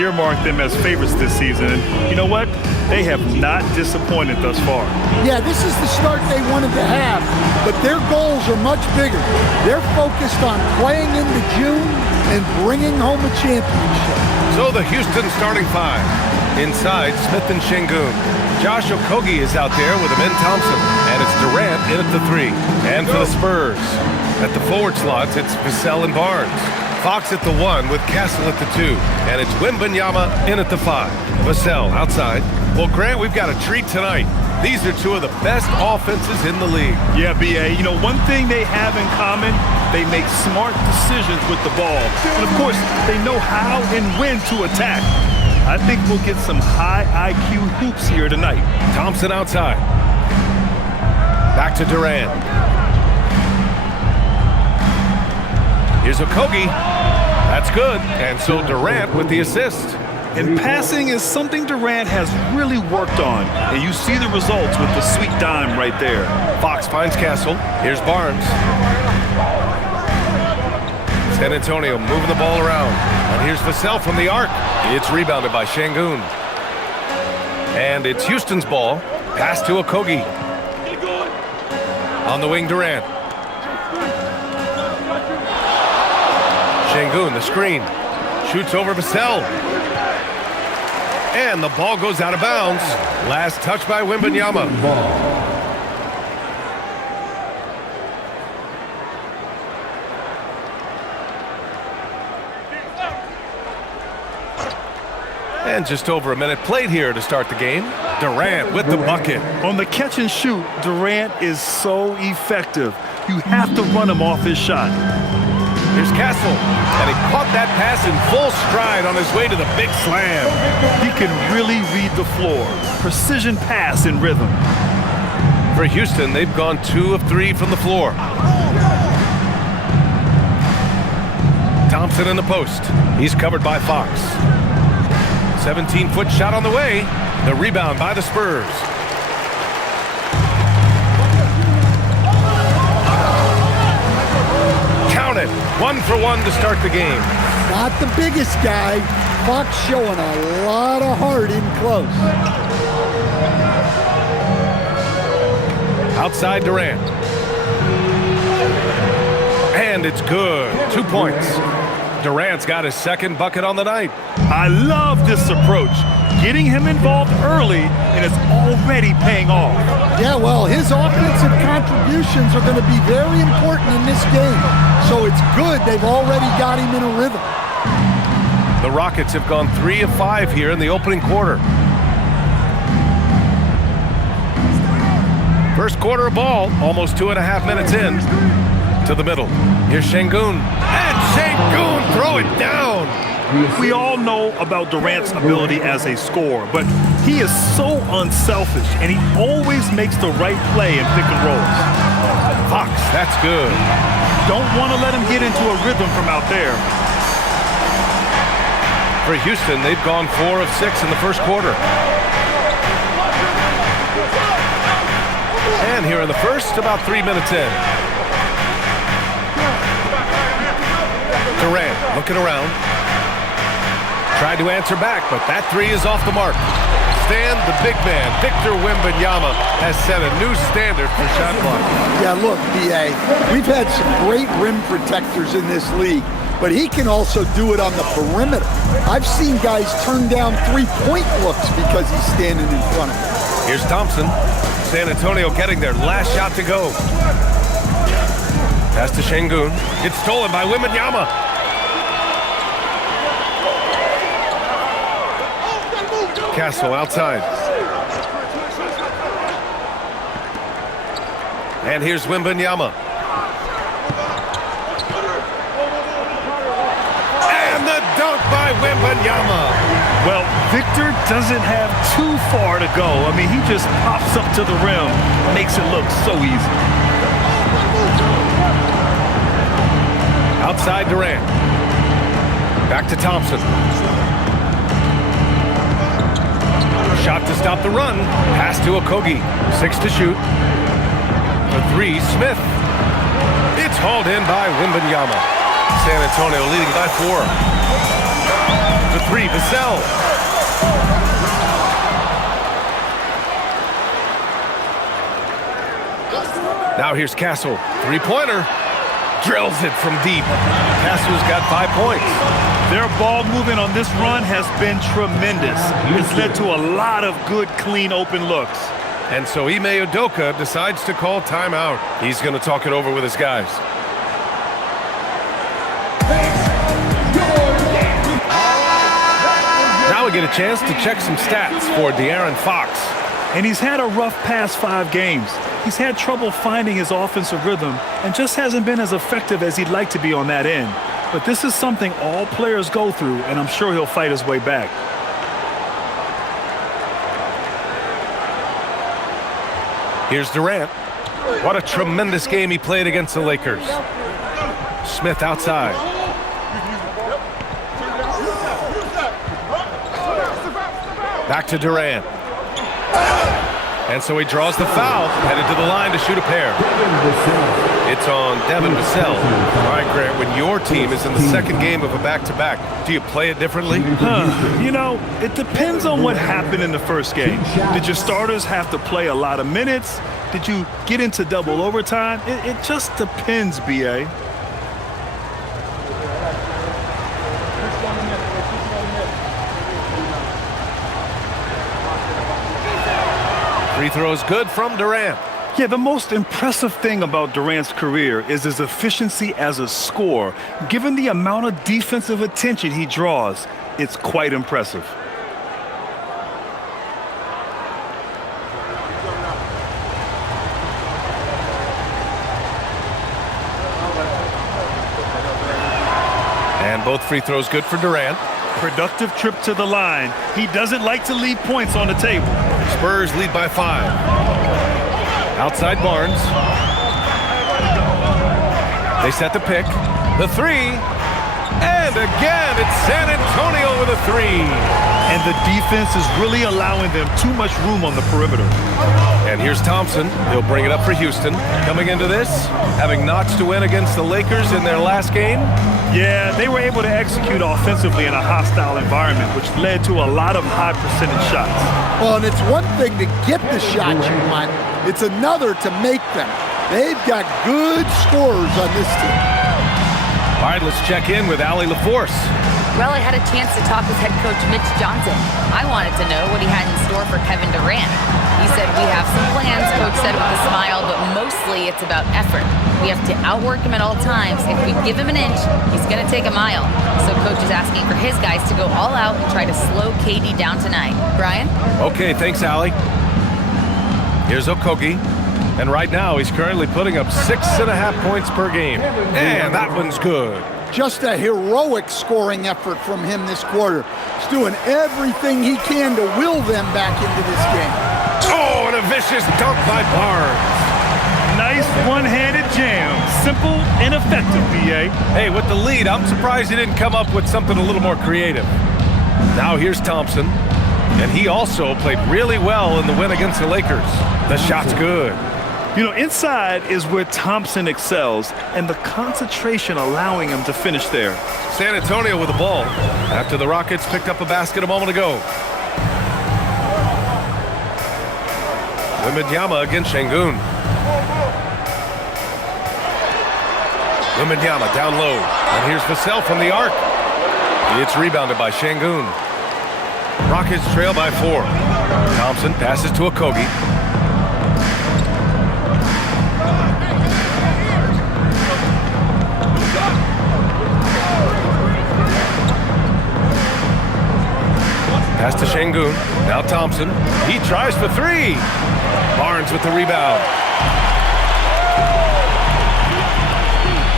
earmarked them as favorites this season. And you know what? They have not disappointed thus far. Yeah, this is the start they wanted to have, but their goals are much bigger. They're focused on playing into June and bringing home a championship. So the Houston starting five. Inside, Smith and Şengün. Josh Okogie is out there with Amin Thompson. And it's Durant in at the 3. And for the Spurs, at the forward slots, it's Vassell and Barnes. Fox at the 1 with Castle at the 2. And it's Wembanyama in at the 5. Vassell outside. Well, Grant, we've got a treat tonight. These are two of the best offenses in the league. Yeah, B.A. You know, one thing they have in common, they make smart decisions with the ball. And, of course, they know how and when to attack. I think we'll get some high IQ hoops here tonight. Thompson outside. Back to Durant. Here's Okogie. That's good. And so Durant with the assist. And passing is something Durant has really worked on. And you see the results with the sweet dime right there. Fox finds Castle. Here's Barnes. San Antonio moving the ball around. And here's Vassell from the arc. It's rebounded by Şengün. And it's Houston's ball. Pass to Okogie. On the wing, Durant. Şengün, the screen. Shoots over Vassell. And the ball goes out of bounds. Last touch by Wembanyama. And just over a minute played here to start the game. Durant with the bucket. On the catch and shoot, Durant is so effective. You have to run him off his shot. Here's Castle, and he caught that pass in full stride on his way to the big slam. He can really read the floor. Precision pass in rhythm. For Houston, they've gone 2 of 3 from the floor. Thompson in the post. He's covered by Fox. 17-foot shot on the way. The rebound by the Spurs. Count it. 1 for 1 to start the game. Not the biggest guy. Fox showing a lot of heart in close. Outside Durant. And it's good. 2 points. Durant's got his second bucket on the night. I love this approach. Getting him involved early, and it's already paying off. Yeah, well, his offensive contributions are going to be very important in this game. So it's good they've already got him in a rhythm. The Rockets have gone 3 of 5 here in the opening quarter. First quarter of ball, almost 2.5 minutes in. To the middle. Here's Şengün. And Şengün throw it down. We all know about Durant's ability as a scorer, but he is so unselfish, and he always makes the right play in pick and rolls. Fox, that's good. Don't want to let him get into a rhythm from out there. For Houston, they've gone 4 of 6 in the first quarter. And here in the first, about 3 minutes in. Durant looking around. Tried to answer back, but that 3 is off the mark. Stan, the big man, Victor Wembanyama, has set a new standard for shot blocking. Yeah, look, B.A., we've had some great rim protectors in this league, but he can also do it on the perimeter. I've seen guys turn down three-point looks because he's standing in front of them. Here's Thompson. San Antonio getting their last shot to go. Pass to Şengün. It's stolen by Wembanyama. Castle outside. And here's Wembanyama. And the dunk by Wembanyama. Well, Victor doesn't have too far to go. I mean, he just pops up to the rim, makes it look so easy. Outside Durant. Back to Thompson. Shot to stop the run. Pass to Okogie. 6 to shoot. For 3, Smith. It's hauled in by Wembanyama. San Antonio leading by 4. To three, Vassell. Now here's Castle. Three-pointer. Drills it from deep. Castle's got 5 points. Their ball movement on this run has been tremendous. It's led to a lot of good, clean, open looks. And so Ime Udoka decides to call timeout. He's going to talk it over with his guys. Now we get a chance to check some stats for De'Aaron Fox. And he's had a rough past 5 games. He's had trouble finding his offensive rhythm and just hasn't been as effective as he'd like to be on that end. But this is something all players go through, and I'm sure he'll fight his way back. Here's Durant. What a tremendous game he played against the Lakers. Smith outside. Back to Durant. And so he draws the foul, headed to the line to shoot a pair. It's on Devin Vassell. All right, Grant, when your team is in the second game of a back-to-back, do you play it differently? You know, it depends on what happened in the first game. Did your starters have to play a lot of minutes? Did you get into double overtime? It just depends, B.A. Free throws good from Durant. Yeah, the most impressive thing about Durant's career is his efficiency as a scorer. Given the amount of defensive attention he draws, it's quite impressive. And both free throws good for Durant. Productive trip to the line. He doesn't like to leave points on the table. Spurs lead by 5. Outside Barnes. They set the pick. The three. And again, it's San Antonio with a three. And the defense is really allowing them too much room on the perimeter. And here's Thompson. He'll bring it up for Houston. Coming into this, having notched to win against the Lakers in their last game. Yeah, they were able to execute offensively in a hostile environment, which led to a lot of high percentage shots. Well, and it's one thing to get the shots you want. It's another to make them. They've got good scorers on this team. All right, let's check in with Allie LaForce. Well, I had a chance to talk with head coach Mitch Johnson. I wanted to know what he had in store for Kevin Durant. He said, we have some plans, coach said with a smile, but mostly it's about effort. We have to outwork him at all times. If we give him an inch, he's going to take a mile. So coach is asking for his guys to go all out and try to slow KD down tonight. Brian? Okay, thanks, Allie. Here's Okogie. And right now, he's currently putting up 6.5 points per game. And that one's good. Just a heroic scoring effort from him this quarter. He's doing everything he can to will them back into this game. Oh, and a vicious dunk by Barnes. Nice one-handed jam. Simple and effective, B.A. Hey, with the lead, I'm surprised he didn't come up with something a little more creative. Now here's Thompson. And he also played really well in the win against the Lakers. The shot's good. You know, inside is where Thompson excels, and the concentration allowing him to finish there. San Antonio with the ball after the Rockets picked up a basket a moment ago. Wembanyama against Şengün. Wembanyama down low. And here's Vassell from the arc. It's rebounded by Şengün. Rockets trail by 4. Thompson passes to Okogie. Pass to Şengün. Now Thompson. He tries for 3. Barnes with the rebound.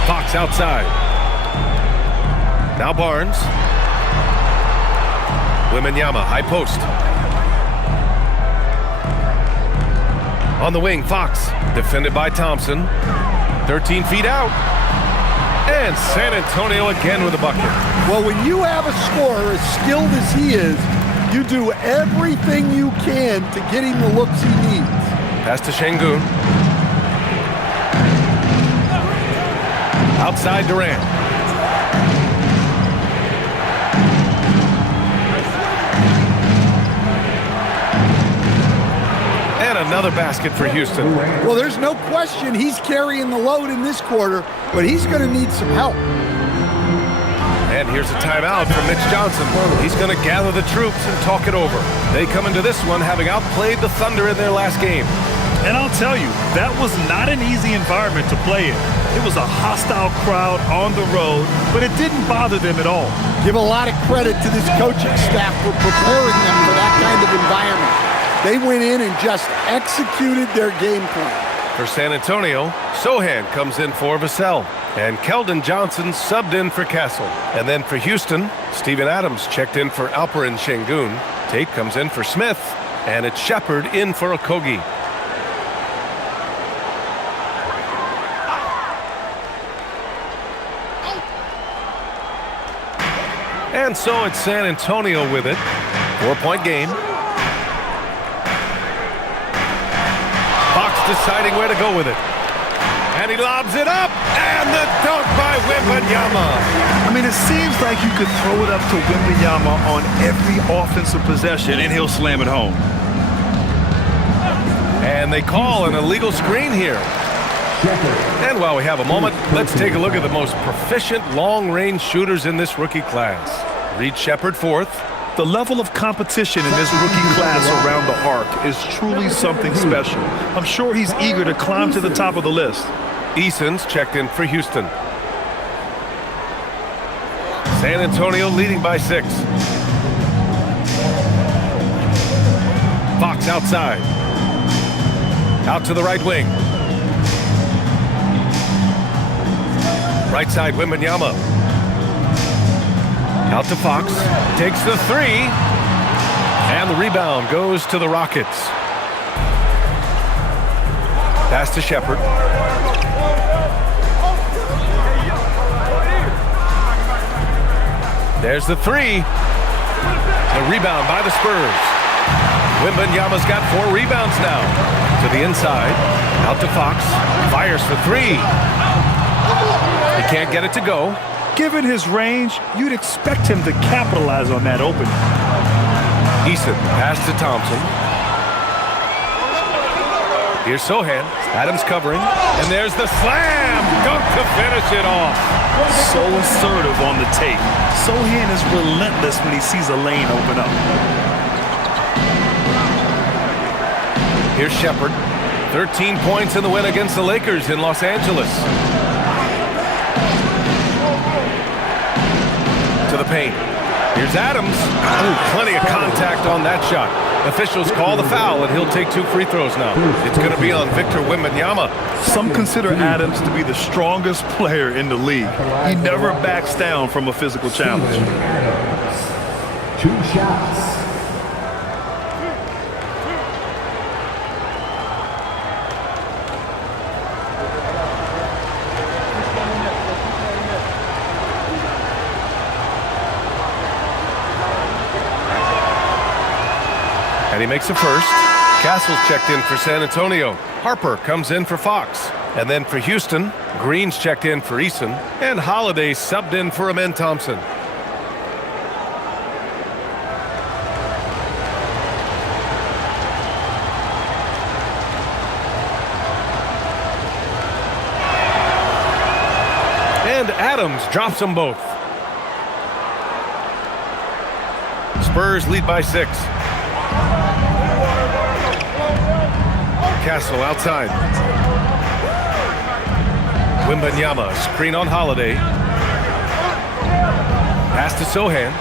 Fox outside. Now Barnes. Wembanyama, high post. On the wing, Fox. Defended by Thompson. 13 feet out. And San Antonio again with a bucket. Well, when you have a scorer as skilled as he is, you do everything you can to get him the looks he needs. Pass to Şengün. Outside Durant. Another basket for Houston. Well, there's no question he's carrying the load in this quarter, but he's going to need some help. And here's a timeout from Mitch Johnson. He's going to gather the troops and talk it over. They come into this one having outplayed the Thunder in their last game. And I'll tell you, that was not an easy environment to play in. It was a hostile crowd on the road, but it didn't bother them at all. Give a lot of credit to this coaching staff for preparing them for that kind of environment. They went in and just executed their game plan. For San Antonio, Sohan comes in for Vassell. And Keldon Johnson subbed in for Castle. And then for Houston, Steven Adams checked in for Alperen Şengün. Tate comes in for Smith. And it's Shepard in for Okogie. And so it's San Antonio with it. 4-point game. Fox deciding where to go with it. And he lobs it up. And the dunk by Wembanyama. I mean, it seems like you could throw it up to Wembanyama on every offensive possession, and he'll slam it home. And they call an illegal screen here. And while we have a moment, let's take a look at the most proficient long-range shooters in this rookie class. Reed Shepard fourth. The level of competition in this rookie class around the arc is truly something special. I'm sure he's eager to climb to the top of the list. Eason's checked in for Houston. San Antonio leading by 6. Fox outside. Out to the right wing. Right side, Wembanyama. Out to Fox. Takes the 3. And the rebound goes to the Rockets. Pass to Shepard. There's the 3. The rebound by the Spurs. Wembanyama's got 4 rebounds now. To the inside. Out to Fox. Fires for 3. He can't get it to go. Given his range, you'd expect him to capitalize on that opening. Eason pass to Thompson. Here's Sohan. Adams covering. And there's the slam. Dunk to finish it off. So assertive on the tape. Sohan is relentless when he sees a lane open up. Here's Shepard. 13 points in the win against the Lakers in Los Angeles. To the paint. Here's Adams. Ooh, plenty of contact on that shot. Officials call the foul, and he'll take 2 free throws now. It's going to be on Victor Wembanyama. Some consider Adams to be the strongest player in the league. He never backs down from a physical challenge. 2 shots. And he makes a first. Castle's checked in for San Antonio. Harper comes in for Fox. And then for Houston, Green's checked in for Eason. And Holiday subbed in for Amen Thompson. And Adams drops them both. Spurs lead by 6. Castle outside. Wembanyama, screen on Holiday. Pass to Sohan.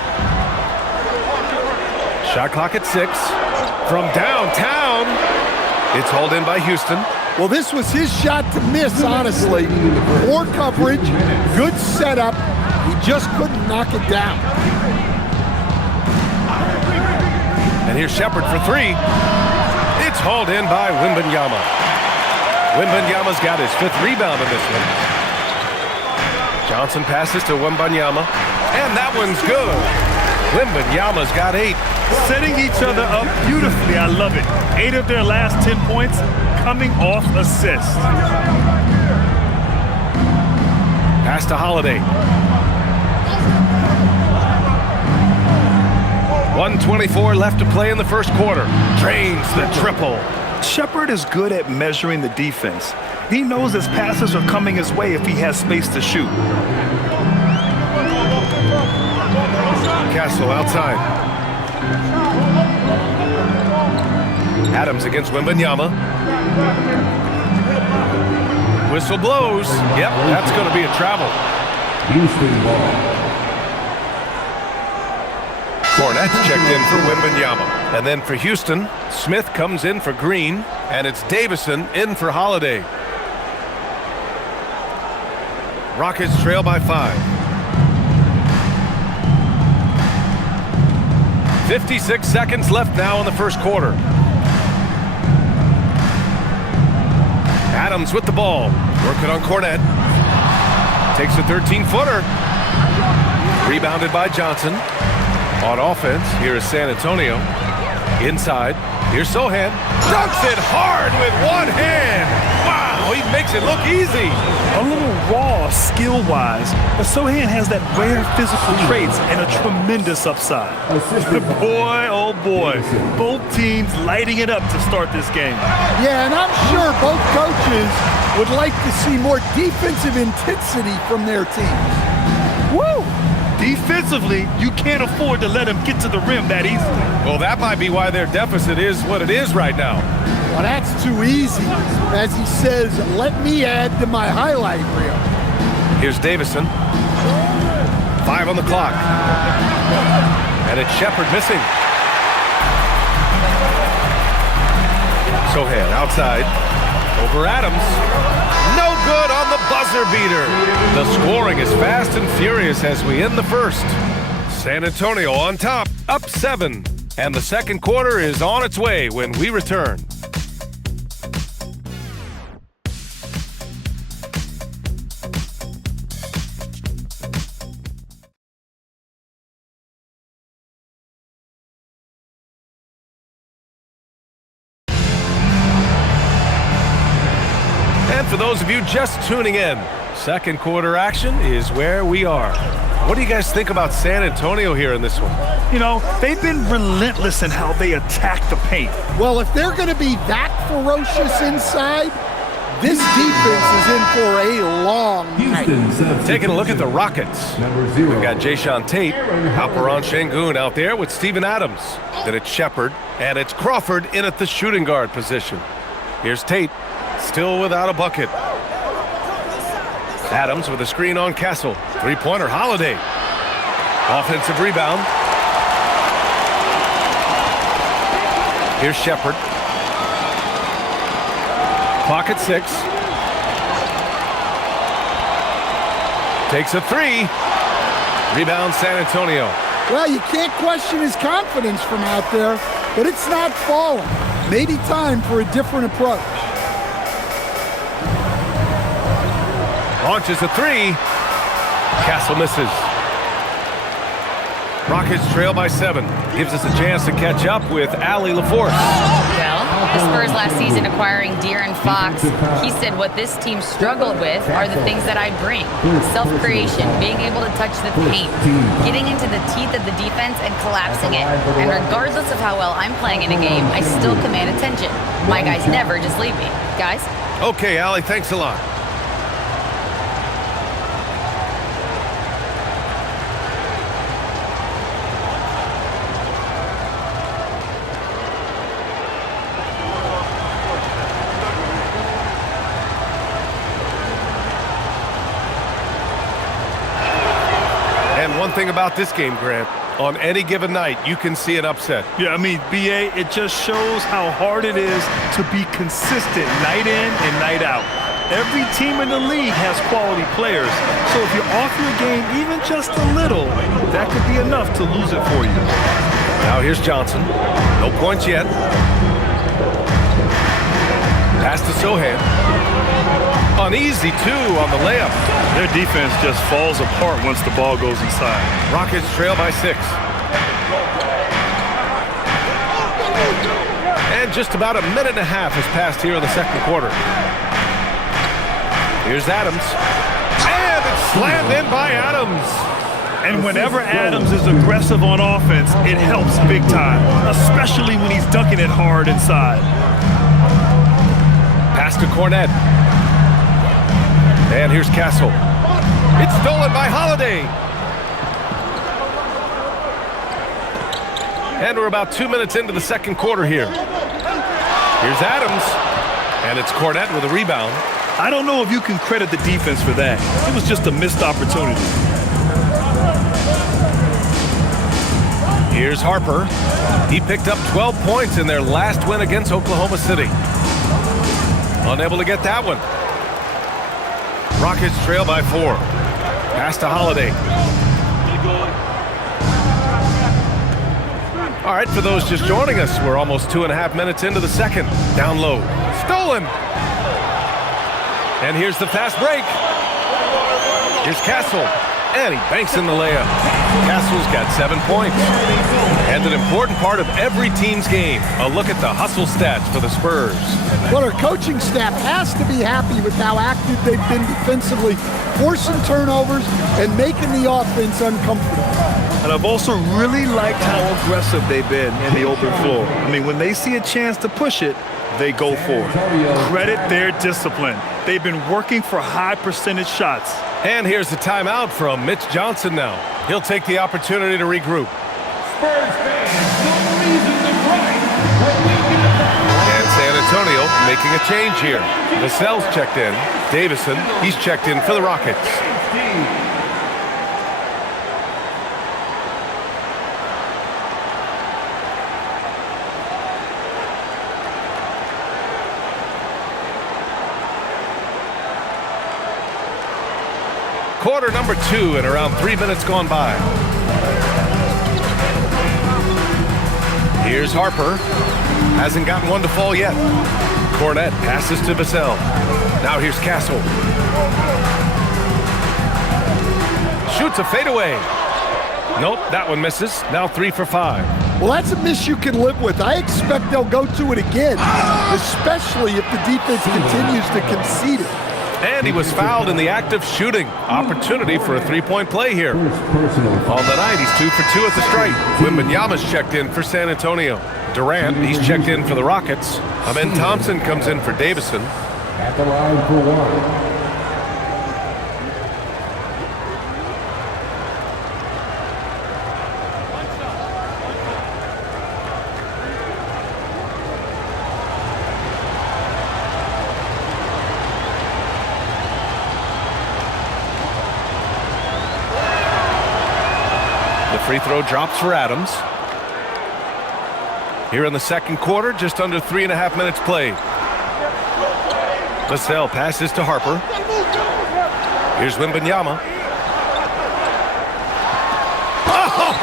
Shot clock at 6. From downtown. It's hauled in by Houston. Well, this was his shot to miss, honestly. Poor coverage, good setup. He just couldn't knock it down. And here's Shepard for 3. It's hauled in by Wembanyama. Wembanyama's got his 5th rebound in this one. Johnson passes to Wembanyama. And that one's good. Wembanyama's got 8. Setting each other up beautifully. I love it. 8 of their last 10 points coming off assists. Pass to Holiday. 1:24 left to play in the first quarter. Drains the triple. Shepard is good at measuring the defense. He knows his passes are coming his way if he has space to shoot. Castle outside. Adams against Wembanyama. Whistle blows. Yep, that's going to be a travel. Houston ball. Hornets checked in for Wembanyama. And then for Houston, Smith comes in for Green, and it's Davison in for Holiday. Rockets trail by 5. 56 seconds left now in the first quarter. Adams with the ball, working on Cornette. Takes a 13-footer. Rebounded by Johnson. On offense, here is San Antonio. Inside, here's Sohan. Dunks it hard with one hand. Wow, he makes it look easy. A little raw skill-wise, but Sohan has that rare physical traits and a tremendous upside. Boy, oh boy, both teams lighting it up to start this game. Yeah, and I'm sure both coaches would like to see more defensive intensity from their teams. Woo! Defensively, you can't afford to let him get to the rim that easily. Well, that might be why their deficit is what it is right now. Well, that's too easy. As he says, let me add to my highlight reel. Here's Davison. 5 on the clock. And it's Shepard missing. Sohan outside. Over Adams. No good on the buzzer beater. The scoring is fast and furious as we end the first. San Antonio on top, up 7. And the second quarter is on its way when we return. For those of you just tuning in, second quarter action is where we are. What do you guys think about San Antonio here in this one? You know, they've been relentless in how they attack the paint. Well, if they're going to be that ferocious inside, this defense is in for a long night. Taking a look at the Rockets. We've got Jayshawn Tate, Alperon Şengün out there with Steven Adams. Then it's Shepard, and it's Crawford in at the shooting guard position. Here's Tate. Still without a bucket. Adams with a screen on Castle. Three-pointer, Holiday. Offensive rebound. Here's Shepard. Clock at 6. Takes a 3. Rebound San Antonio. Well, you can't question his confidence from out there, but it's not falling. Maybe time for a different approach. Launches a 3. Castle misses. Rockets trail by 7. Gives us a chance to catch up with Allie LaForce. Well, the Spurs last season acquiring De'Aaron Fox, he said what this team struggled with are the things that I bring. Self-creation, being able to touch the paint, getting into the teeth of the defense and collapsing it. And regardless of how well I'm playing in a game, I still command attention. My guys never just leave me. Guys? Okay, Allie, thanks a lot. One thing about this game, Grant, on any given night, you can see an upset. Yeah, I mean, BA, it just shows how hard it is to be consistent night in and night out. Every team in the league has quality players, so if you're off your game even just a little, that could be enough to lose it for you. Now here's Johnson. No points yet. Pass to Sohan. Uneasy, too, on the layup. Their defense just falls apart once the ball goes inside. Rockets trail by 6. And just about a minute and a half has passed here in the second quarter. Here's Adams. And it's slammed in by Adams. And whenever Adams is aggressive on offense, it helps big time, especially when he's dunking it hard inside. Pass to Cornet. And here's Castle. It's stolen by Holiday. And we're about 2 minutes into the second quarter here. Here's Adams. And it's Cornet with a rebound. I don't know if you can credit the defense for that. It was just a missed opportunity. Here's Harper. He picked up 12 points in their last win against Oklahoma City. Unable to get that one. Rockets trail by 4. Pass to Holiday. All right, for those just joining us, we're almost 2.5 minutes into the second. Down low. Stolen. And here's the fast break. Here's Castle. And he banks in the layup. Castle's got 7 points. And an important part of every team's game, a look at the hustle stats for the Spurs. Well, our coaching staff has to be happy with how active they've been defensively, forcing turnovers and making the offense uncomfortable. And I've also really liked how aggressive they've been in the open floor. I mean, when they see a chance to push it, they go for it. Credit their discipline. They've been working for high percentage shots. And here's the timeout from Mitch Johnson now. He'll take the opportunity to regroup. And San Antonio making a change here. Vassell's checked in. Davison, he's checked in for the Rockets. Quarter number 2 and around 3 minutes gone by. Here's Harper. Hasn't gotten one to fall yet. Cornet passes to Vassell. Now here's Castle. Shoots a fadeaway. Nope, that one misses. Now 3 for 5. Well, that's a miss you can live with. I expect they'll go to it again, especially if the defense continues to concede it. And he was fouled in the act of shooting. Opportunity for a three-point play here. On the night, he's 2 for 2 at the stripe. Wembanyama's checked in for San Antonio. Durant, he's checked in for the Rockets. Amen Thompson comes in for Davison. At the line for 1. Free throw drops for Adams. Here in the second quarter, just under 3.5 minutes played. Vassell passes to Harper. Here's Wembanyama.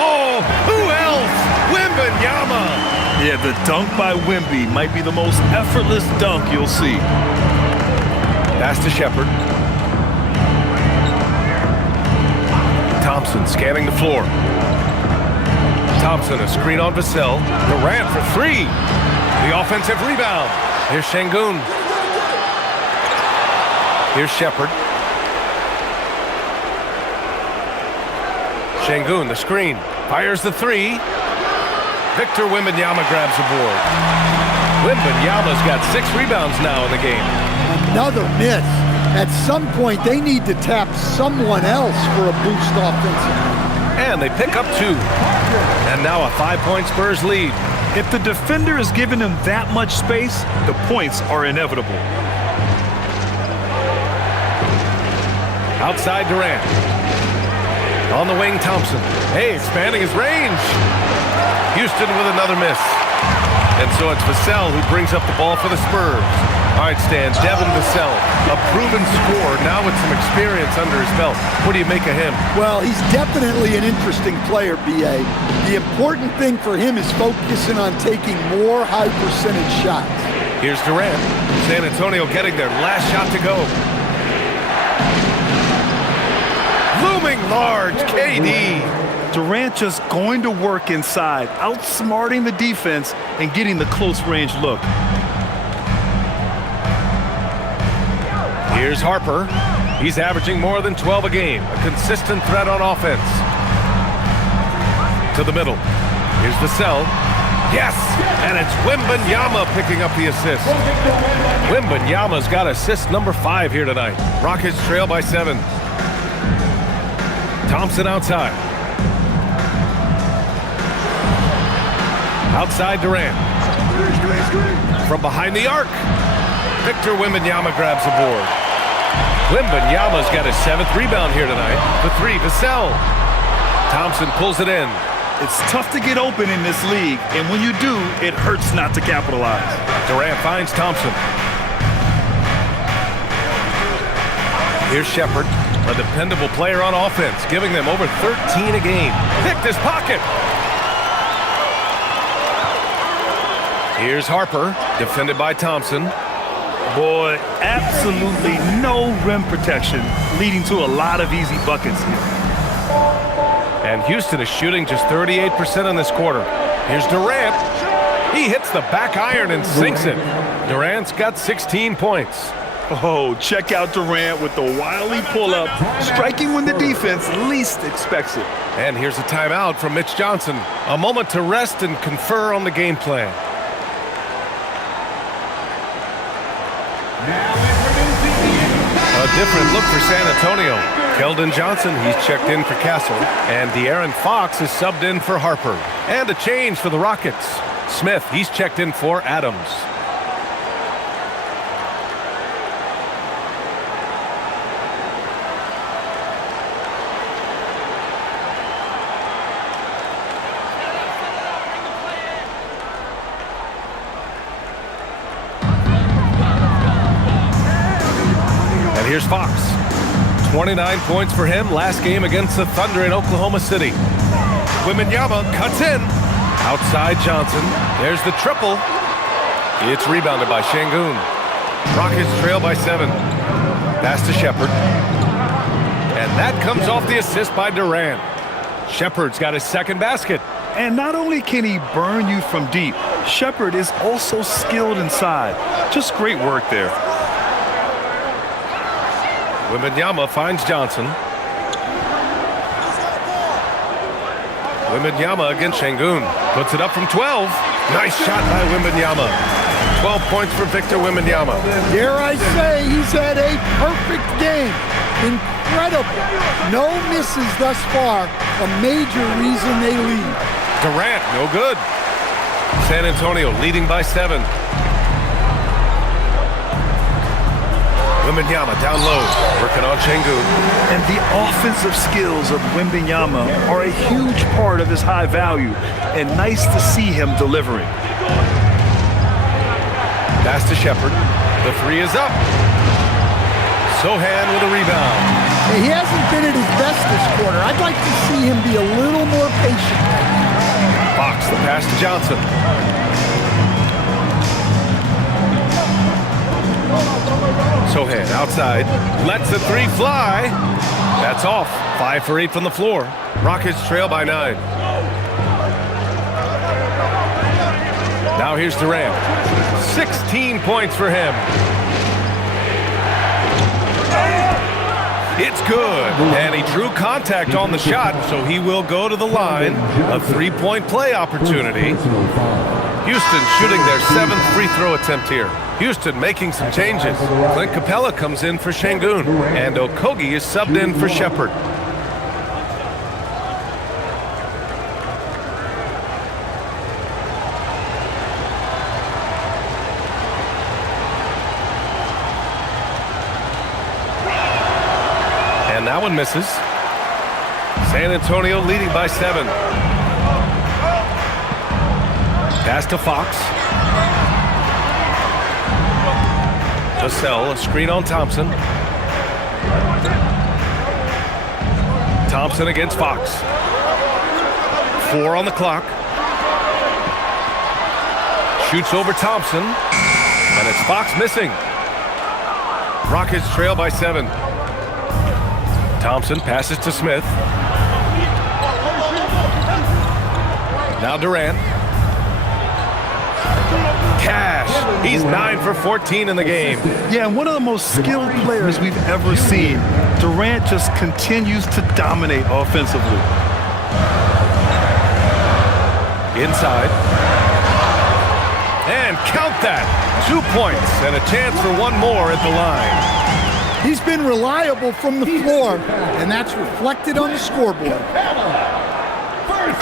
Oh, who else? Wembanyama! Yeah, the dunk by Wemby might be the most effortless dunk you'll see. Pass to Shepherd. Thompson scanning the floor. Thompson, a screen on Vassell. Durant for 3. The offensive rebound. Here's Şengün. Here's Shepherd. Şengün, the screen. Fires the 3. Victor Wembanyama grabs the board. Wembanyama's got 6 rebounds now in the game. Another miss. At some point, they need to tap someone else for a boost offensively. And they pick up 2. And now a 5-point Spurs lead. If the defender is giving them that much space, the points are inevitable. Outside Durant. On the wing, Thompson. Hey, expanding his range. Houston with another miss. And so it's Vassell who brings up the ball for the Spurs. All right, Stan, Devin Vassell, a proven scorer, now with some experience under his belt. What do you make of him? Well, he's definitely an interesting player, B.A. The important thing for him is focusing on taking more high-percentage shots. Here's Durant. San Antonio getting their last shot to go. Looming large, KD. Durant just going to work inside, outsmarting the defense and getting the close-range look. Here's Harper. He's averaging more than 12 a game. A consistent threat on offense. To the middle. Here's Vassell. Yes, and it's Wembanyama picking up the assist. Wembanyama's got assist number 5 here tonight. Rockets trail by 7. Thompson outside. Outside Durant. From behind the arc. Victor Wembanyama grabs the board. Wembanyama's got his 7th rebound here tonight. The 3, Vassell. Thompson pulls it in. It's tough to get open in this league, and when you do, it hurts not to capitalize. Durant finds Thompson. Here's Shepherd, a dependable player on offense, giving them over 13 a game. Picked his pocket. Here's Harper, defended by Thompson. Boy, absolutely no rim protection, leading to a lot of easy buckets here. And Houston is shooting just 38% in this quarter. Here's Durant. He hits the back iron and sinks it. Durant's got 16 points. Oh, check out Durant with the wily pull-up, striking when the defense least expects it. And here's a timeout from Mitch Johnson. A moment to rest and confer on the game plan. A different look for San Antonio. Keldon Johnson, he's checked in for Castle. And De'Aaron Fox is subbed in for Harper. And a change for the Rockets. Smith, he's checked in for Adams. And here's Fox. 29 points for him last game against the Thunder in Oklahoma City. Wembanyama cuts in. Outside Johnson. There's the triple. It's rebounded by Şengün. Rockets trail by 7. Pass to Shepherd. And that comes off the assist by Durant. Shepherd's got his 2nd basket. And not only can he burn you from deep, Shepherd is also skilled inside. Just great work there. Wembanyama finds Johnson. Wembanyama against Şengün. Puts it up from 12. Nice shot by Wembanyama. 12 points for Victor Wembanyama. Dare I say he's had a perfect game. Incredible. No misses thus far. A major reason they lead. Durant, no good. San Antonio leading by 7. Wembanyama down low, working on Şengün. And the offensive skills of Wembanyama are a huge part of his high value, and nice to see him delivering. Pass to Shepherd. The 3 is up. Sohan with a rebound. He hasn't been at his best this quarter. I'd like to see him be a little more patient. Fox, the pass to Johnson. Sohan outside, lets the 3 fly. That's off. 5 for 8 from the floor. Rockets trail by 9. Now here's Durant. 16 points for him. It's good. And he drew contact on the shot, so he will go to the line. A 3-point play opportunity. Houston shooting their 7th free throw attempt here. Houston making some changes. Clint Capella comes in for Şengün, and Okogie is subbed in for Shepherd. And that one misses. San Antonio leading by 7. Pass to Fox. Vassell, a screen on Thompson. Thompson against Fox. 4 on the clock. Shoots over Thompson. And it's Fox missing. Rockets trail by 7. Thompson passes to Smith. Now Durant. Cash. He's 9 for 14 in the game. Yeah, and one of the most skilled players we've ever seen. Durant just continues to dominate offensively. Inside. count that. 2 points and a chance for one more at the line. He's been reliable from the floor, and that's reflected on the scoreboard.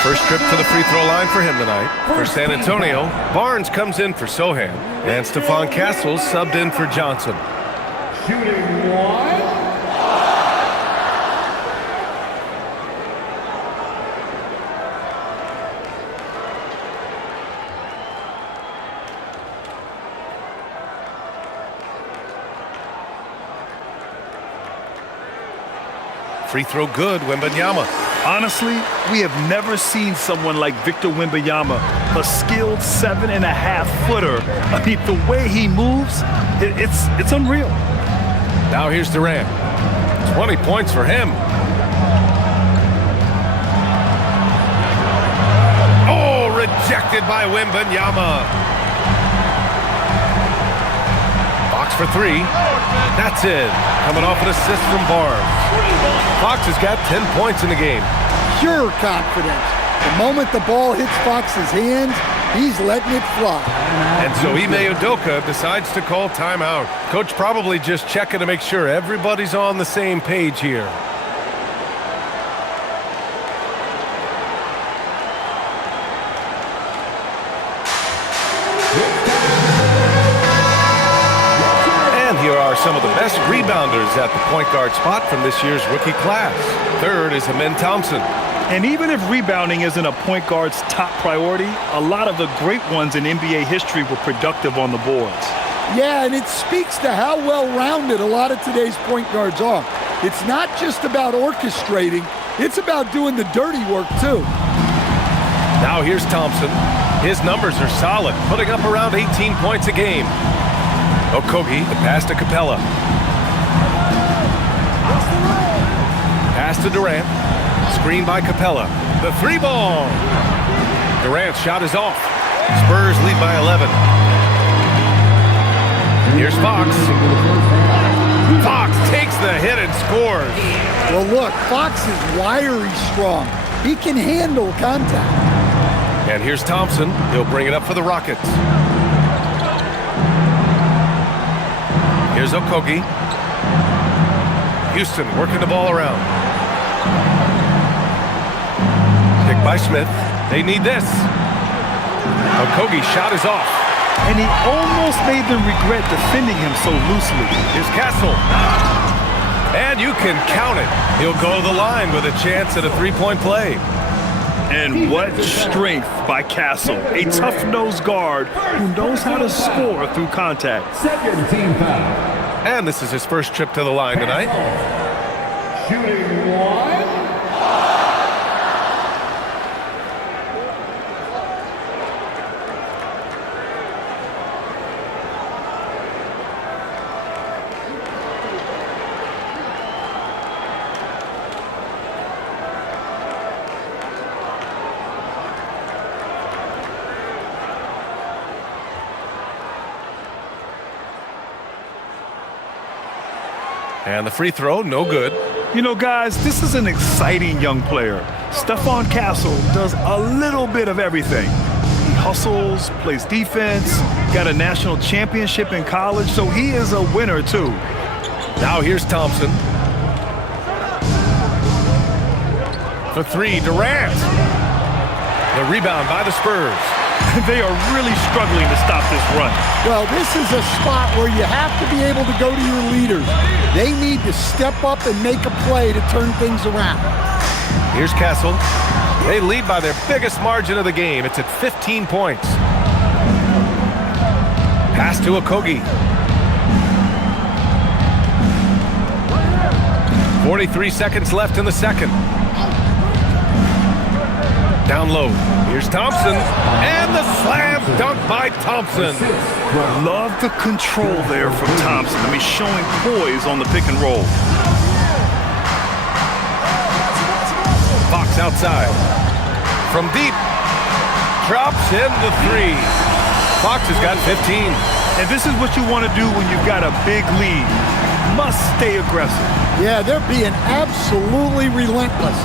First trip to the free throw line for him tonight. For San Antonio, Barnes comes in for Sohan, and Stephon Castles subbed in for Johnson. Shooting one. Free throw good, Wembanyama. Honestly, we have never seen someone like Victor Wembanyama, a skilled 7.5-footer. I mean, the way he moves, it's unreal. Now here's Durant. 20 points for him. Oh, rejected by Wembanyama. Fox for three. That's it. Coming off an assist from Barnes. Fox has got 10 points in the game. Pure confidence. The moment the ball hits Fox's hands, he's letting it fly. And so Ime Udoka decides to call timeout. Coach probably just checking to make sure everybody's on the same page here. And here are some of the best rebounders at the point guard spot from this year's rookie class. Third is Amen Thompson. And even if rebounding isn't a point guard's top priority, a lot of the great ones in NBA history were productive on the boards. Yeah, and it speaks to how well-rounded a lot of today's point guards are. It's not just about orchestrating, it's about doing the dirty work too. Now here's Thompson. His numbers are solid, putting up around 18 points a game. Okogie, the pass to Capella. Pass to Durant. Screen by Capella. The three ball. Durant's shot is off. Spurs lead by 11. Here's Fox. Fox takes the hit and scores. Well, look, Fox is wiry strong. He can handle contact. And here's Thompson. He'll bring it up for the Rockets. Here's Okogie. Houston working the ball around. Picked by Smith. They need this. Okogie's shot is off. And he almost made them regret defending him so loosely. Here's Castle. And you can count it. He'll go to the line with a chance at a three-point play. And what strength by Castle. A tough-nosed guard who knows how to score through contact. Second team foul. And this is his first trip to the line tonight. Shooting one. And the free throw, no good. You know, guys, this is an exciting young player. Stephon Castle does a little bit of everything. He hustles, plays defense, got a national championship in college, so he is a winner, too. Now here's Thompson. For three, Durant. The rebound by the Spurs. They are really struggling to stop this run. Well, this is a spot where you have to be able to go to your leaders. They need to step up and make a play to turn things around. Here's Castle. They lead by their biggest margin of the game. It's at 15 points. Pass to Okogie. 43 seconds left in the second. Down low. Here's Thompson. And the slam dunk by Thompson. Love the control there from Thompson. I mean, showing poise on the pick and roll. Fox outside. From deep. Drops in the three. Fox has got 15. And this is what you want to do when you've got a big lead. Must stay aggressive. Yeah, they're being absolutely relentless,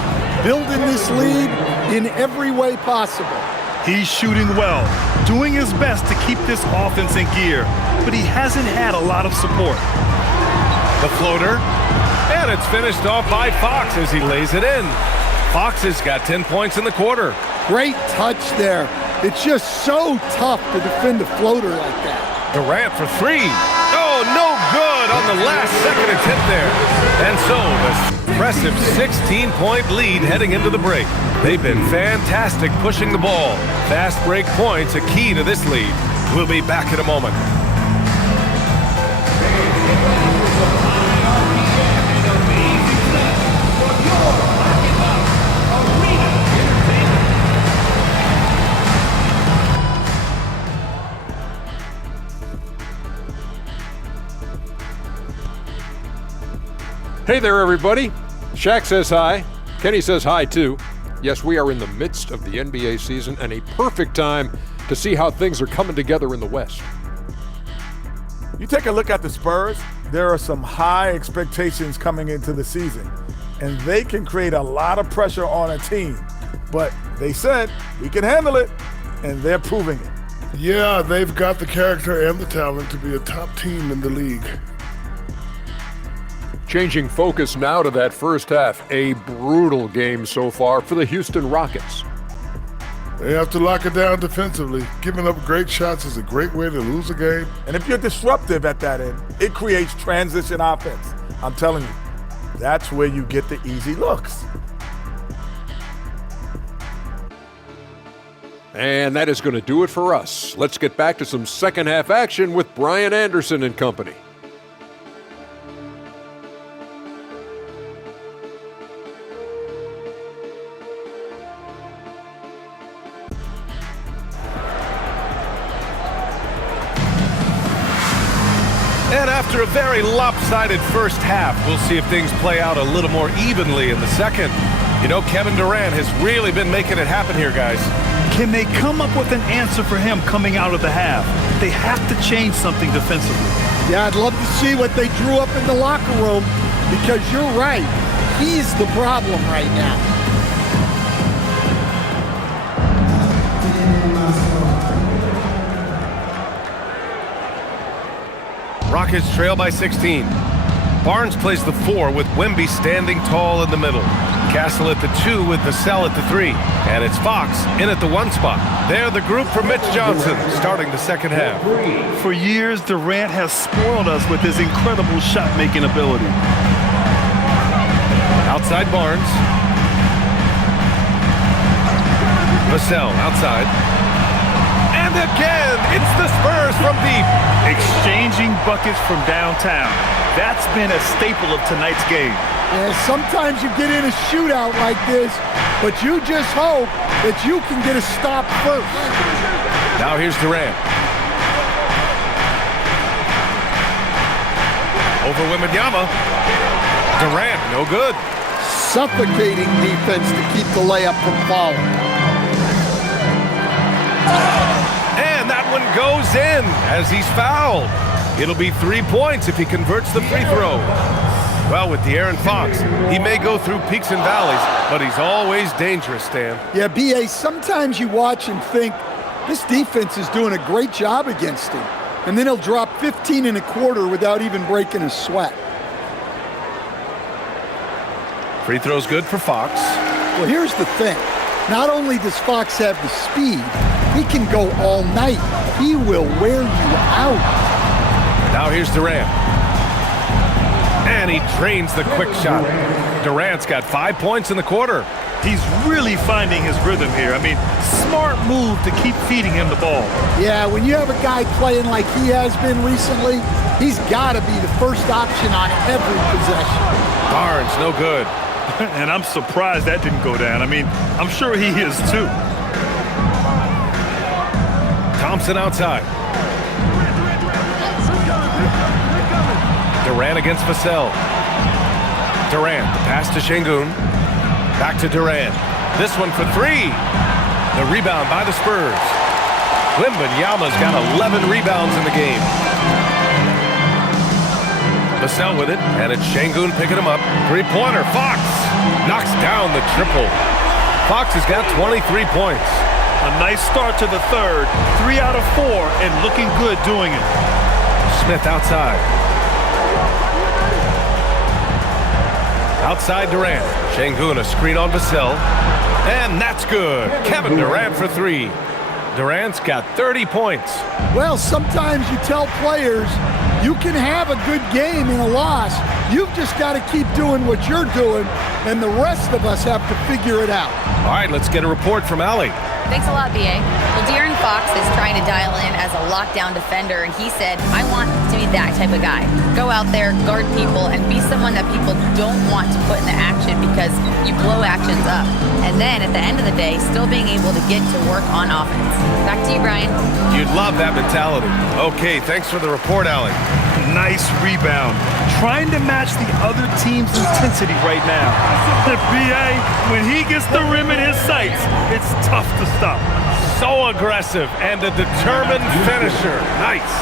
building this lead in every way possible. He's shooting well, doing his best to keep this offense in gear, but he hasn't had a lot of support. The floater, and it's finished off by Fox as he lays it in. Fox has got 10 points in the quarter. Great touch there. It's just so tough to defend a floater like that. Durant for three. Oh, no good on the last second attempt there. And so the impressive 16-point lead heading into the break. They've been fantastic pushing the ball. Fast break points a key to this lead. We'll be back in a moment. Hey there, everybody. Shaq says hi. Kenny says hi, too. Yes, we are in the midst of the NBA season and a perfect time to see how things are coming together in the West. You take a look at the Spurs, there are some high expectations coming into the season, and they can create a lot of pressure on a team. But they said we can handle it, and they're proving it. Yeah, they've got the character and the talent to be a top team in the league. Changing focus now to that first half. A brutal game so far for the Houston Rockets. They have to lock it down defensively. Giving up great shots is a great way to lose a game. And if you're disruptive at that end, it creates transition offense. I'm telling you, that's where you get the easy looks. And that is going to do it for us. Let's get back to some second half action with Brian Anderson and company. And after a very lopsided first half, we'll see if things play out a little more evenly in the second. You know, Kevin Durant has really been making it happen here, guys. Can they come up with an answer for him coming out of the half? They have to change something defensively. Yeah, I'd love to see what they drew up in the locker room, because you're right. He's the problem right now. Rockets trail by 16. Barnes plays the 4 with Wemby standing tall in the middle. Castle at the 2 with Vassell at the 3. And it's Fox in at the 1 spot. They're the group for Mitch Johnson starting the second half. For years, Durant has spoiled us with his incredible shot-making ability. Outside Barnes. Vassell outside. And again, it's the Spurs from deep. Exchanging buckets from downtown. That's been a staple of tonight's game. Yeah, sometimes you get in a shootout like this, but you just hope that you can get a stop first. Now here's Durant. Over Wembanyama. Durant, no good. Suffocating defense to keep the layup from falling. And that one goes in as he's fouled. It'll be 3 points if he converts the free throw. Well, with De'Aaron Fox, he may go through peaks and valleys, but he's always dangerous, Stan. Yeah, B.A., sometimes you watch and think, this defense is doing a great job against him. And then he'll drop 15 and a quarter without even breaking a sweat. Free throw's good for Fox. Well, here's the thing. Not only does Fox have the speed, he can go all night. He will wear you out. Now here's Durant. And he trains the quick shot. Durant's got 5 points in the quarter. He's really finding his rhythm here. I mean, smart move to keep feeding him the ball. Yeah, when you have a guy playing like he has been recently, he's got to be the first option on every possession. Barnes, no good. And I'm surprised that didn't go down. I mean, I'm sure he is too. Thompson outside. Durant against Vassell. Durant, the pass to Şengün. Back to Durant. This one for 3. The rebound by the Spurs. Wembanyama's got 11 rebounds in the game. Vassell with it, and it's Şengün picking him up. Three-pointer, Fox knocks down the triple. Fox has got 23 points. A nice start to the third. 3 out of 4 and looking good doing it. Smith outside. Outside Durant. Şengün a screen on Vassell. And that's good. Kevin Durant for 3. Durant's got 30 points. Well, sometimes you tell players you can have a good game in a loss. You've just got to keep doing what you're doing, and the rest of us have to figure it out. All right, let's get a report from Allie. Thanks a lot, BA. Well, De'Aaron Fox is trying to dial in as a lockdown defender, and he said, I want to be that type of guy. Go out there, guard people, and be someone that people don't want to put into action because you blow actions up. And then at the end of the day, still being able to get to work on offense. Back to you, Brian. You'd love that mentality. Okay, thanks for the report, Allie. Nice rebound. Trying to match the other team's intensity right now. The BA, when he gets the rim in his sights, it's tough to stop. So aggressive and a determined finisher. Nice.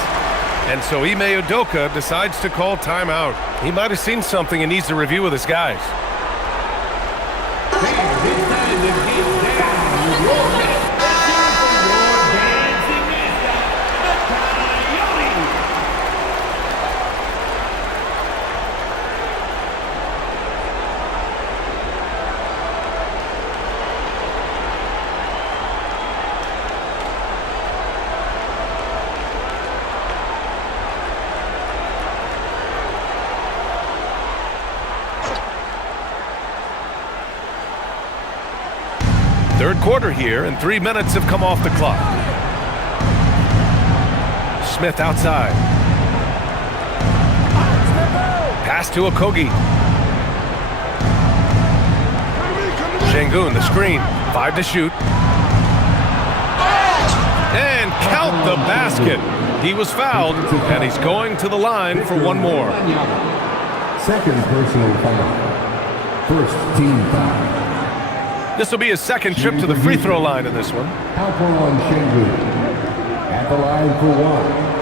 And so Ime Udoka decides to call timeout. He might have seen something and needs to review with his guys. Third quarter here, and 3 minutes have come off the clock. Smith outside. Pass to Okogie. Şengün, the screen. 5 to shoot. And count the basket. He was fouled, and he's going to the line for one more. Second personal foul. First team foul. This will be his second trip to the free throw line in this one. Foul on Şengün. At the line for 1.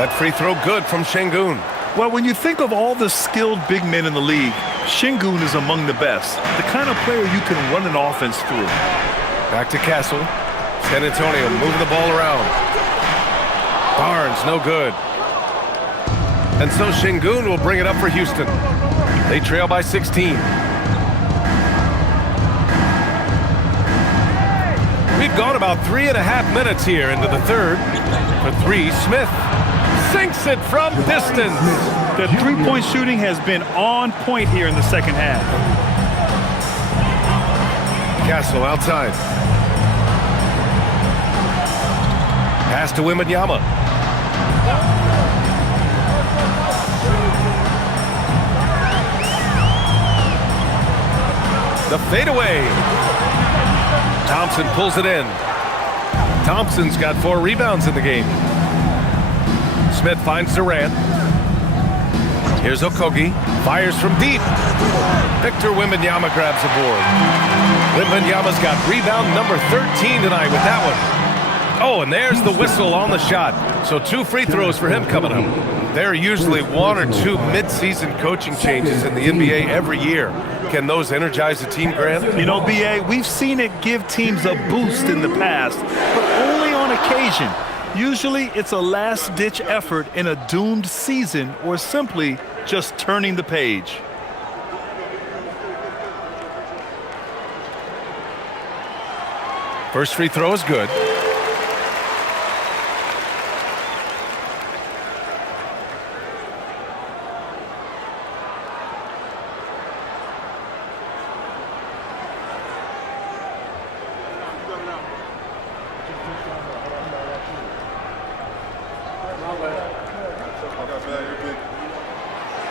That free throw good from Şengün. Well, when you think of all the skilled big men in the league, Şengün is among the best. The kind of player you can run an offense through. Back to Castle. San Antonio moving the ball around. Barnes, no good. And so Şengün will bring it up for Houston. They trail by 16. We've gone about 3.5 minutes here into the third. For 3, Smith sinks it from distance. The three-point shooting has been on point here in the second half. Castle outside. Pass to Wembanyama. The fadeaway. Thompson pulls it in. Thompson's got 4 rebounds in the game. Smith finds Durant. Here's Okogie. Fires from deep. Victor Wembanyama grabs the board. Wembanyama's got rebound number 13 tonight with that one. Oh, and there's the whistle on the shot. So 2 free throws for him coming up. There are usually 1 or 2 mid-season coaching changes in the NBA every year. Can those energize the team, Grant? You know, BA, we've seen it give teams a boost in the past, but only on occasion. Usually it's a last-ditch effort in a doomed season or simply just turning the page. First free throw is good.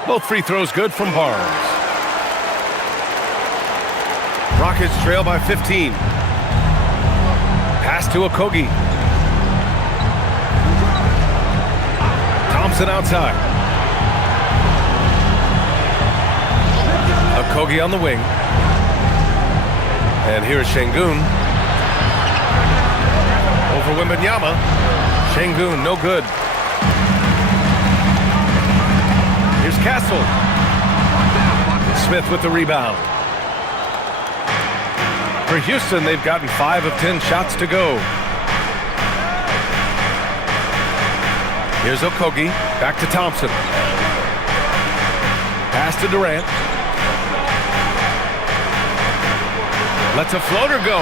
Both free throws good from Barnes. Rockets trail by 15. Pass to Okogie. Thompson outside. Okogie on the wing. And here's Şengün. Over Wembanyama. Şengün, no good. Here's Castle. Smith with the rebound. For Houston, they've gotten 5 of 10 shots to go. Here's Okogie. Back to Thompson. Pass to Durant. Lets a floater go.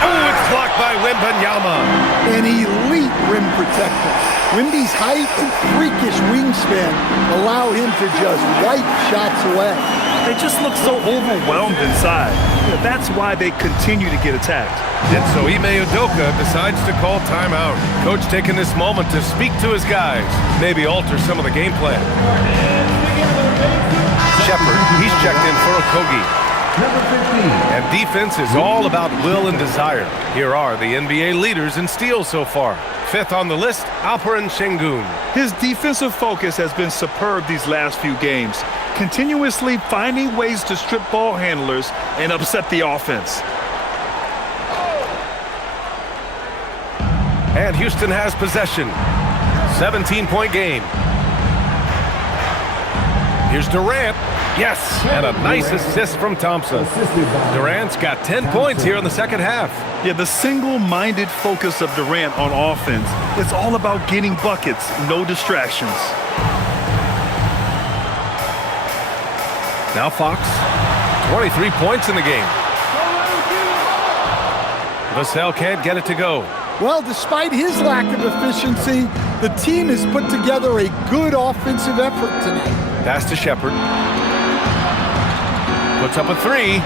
Oh, it's blocked by Wembanyama. An elite rim protector. Wemby's height and freakish wingspan allow him to just wipe shots away. They just look so overwhelmed inside. That's why they continue to get attacked. And so Ime Udoka decides to call timeout. Coach taking this moment to speak to his guys, maybe alter some of the game plan. Shepherd, he's checked in for Okogie. And defense is all about will and desire. Here are the NBA leaders in steals so far. 5th on the list, Alperen Şengün. His defensive focus has been superb these last few games, continuously finding ways to strip ball handlers and upset the offense. And Houston has possession. 17-point game. Here's Durant. Yes, and a nice assist from Thompson. Durant's got 10 points here in the second half. Yeah, the single-minded focus of Durant on offense, it's all about getting buckets, no distractions. Now Fox, 23 points in the game. Vassell can't get it to go. Well, despite his lack of efficiency, the team has put together a good offensive effort tonight. Pass to Shepherd. Puts up a 3.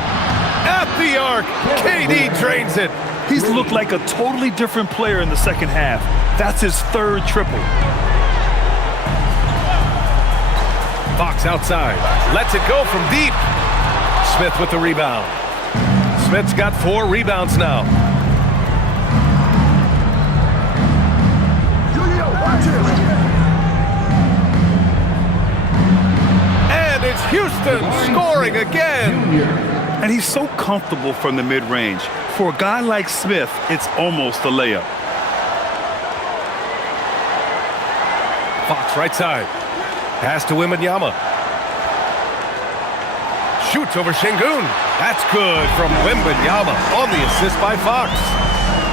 At the arc. KD drains it. He's looked like a totally different player in the second half. That's his 3rd triple. Fox outside. Lets it go from deep. Smith with the rebound. Smith's got 4 rebounds now. And it's Houston scoring again. And he's so comfortable from the mid-range. For a guy like Smith, it's almost a layup. Fox right side. Pass to Wembanyama. Shoots over Şengün. That's good from Wembanyama on the assist by Fox.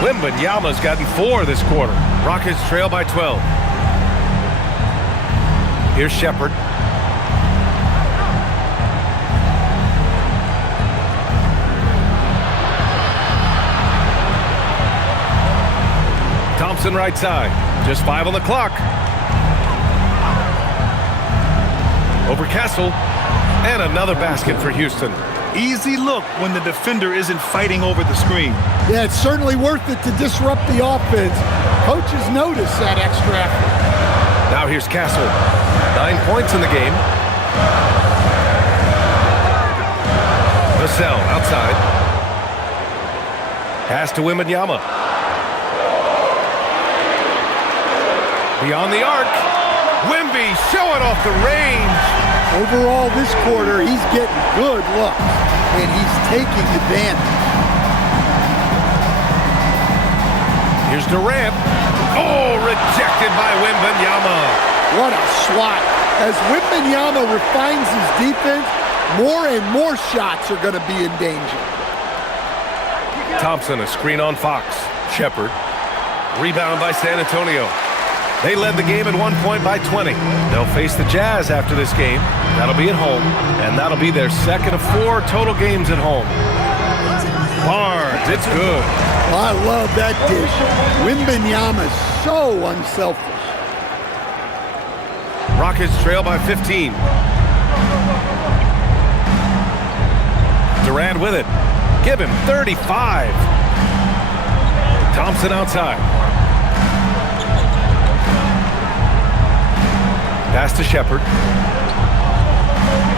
Wembanyama's gotten 4 this quarter. Rockets trail by 12. Here's Shepherd. Thompson right side. Just 5 on the clock. Over Castle. And another basket for Houston. Easy look when the defender isn't fighting over the screen. Yeah, it's certainly worth it to disrupt the offense. Coaches notice that extra effort. Now here's Castle. 9 points in the game. Vassell outside. Pass to Wembanyama. Beyond the arc. Wemby showing off the range. Overall, this quarter, he's getting good looks, and he's taking advantage. Here's Durant. Oh, rejected by Wembanyama. What a swat. As Wembanyama refines his defense, more and more shots are going to be in danger. Thompson, a screen on Fox. Shepherd. Rebound by San Antonio. They led the game at 1 point by 20. They'll face the Jazz after this game. That'll be at home, and that'll be their 2nd of 4 total games at home. Barnes, it's good. I love that dish. Wembanyama's so unselfish. Rockets trail by 15. Durant with it. Give him 35. Thompson outside. Pass to Shepherd.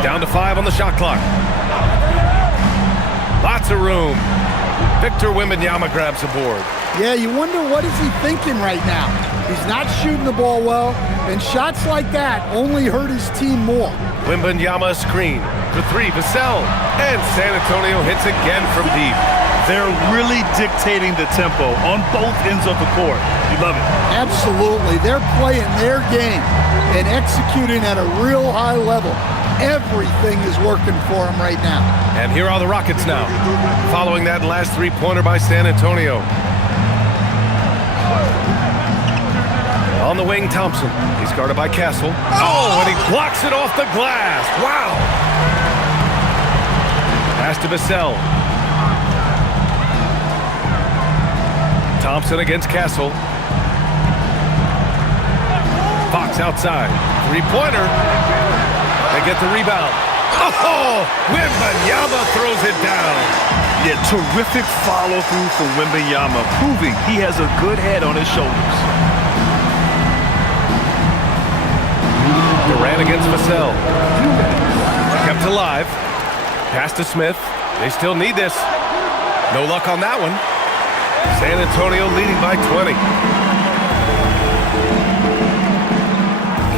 Down to 5 on the shot clock. Lots of room. Victor Wembanyama grabs the board. Yeah, you wonder what is he thinking right now. He's not shooting the ball well, and shots like that only hurt his team more. Wembanyama screen. for three, Vassell. And San Antonio hits again from deep. They're really dictating the tempo on both ends of the court. You love it. Absolutely. They're playing their game and executing at a real high level. Everything is working for them right now. And here are the Rockets now, following that last three-pointer by San Antonio. On the wing, Thompson. He's guarded by Castle. Oh, and he blocks it off the glass. Wow. Pass to Vassell. Thompson against Castle. Fox outside. Three-pointer. They get the rebound. Oh, Wembanyama throws it down. Yeah, terrific follow-through from Wembanyama, proving he has a good head on his shoulders. Durant against Vassell. Kept alive. Pass to Smith. They still need this. No luck on that one. San Antonio leading by 20.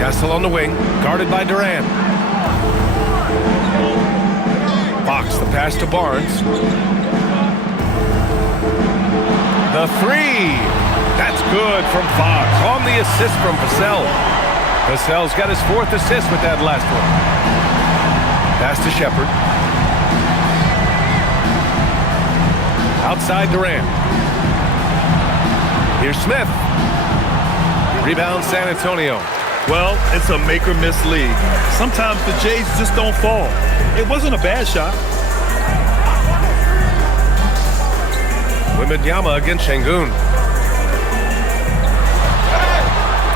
Castle on the wing, guarded by Durant. Fox, the pass to Barnes. The three. That's good from Fox. On the assist from Vassell. Vassell's got his fourth assist with that last one. Pass to Shepherd. Outside Durant. Here's Smith. Rebound San Antonio. Well, it's a make-or-miss league. Sometimes the Jays just don't fall. It wasn't a bad shot. Wembanyama against Şengün.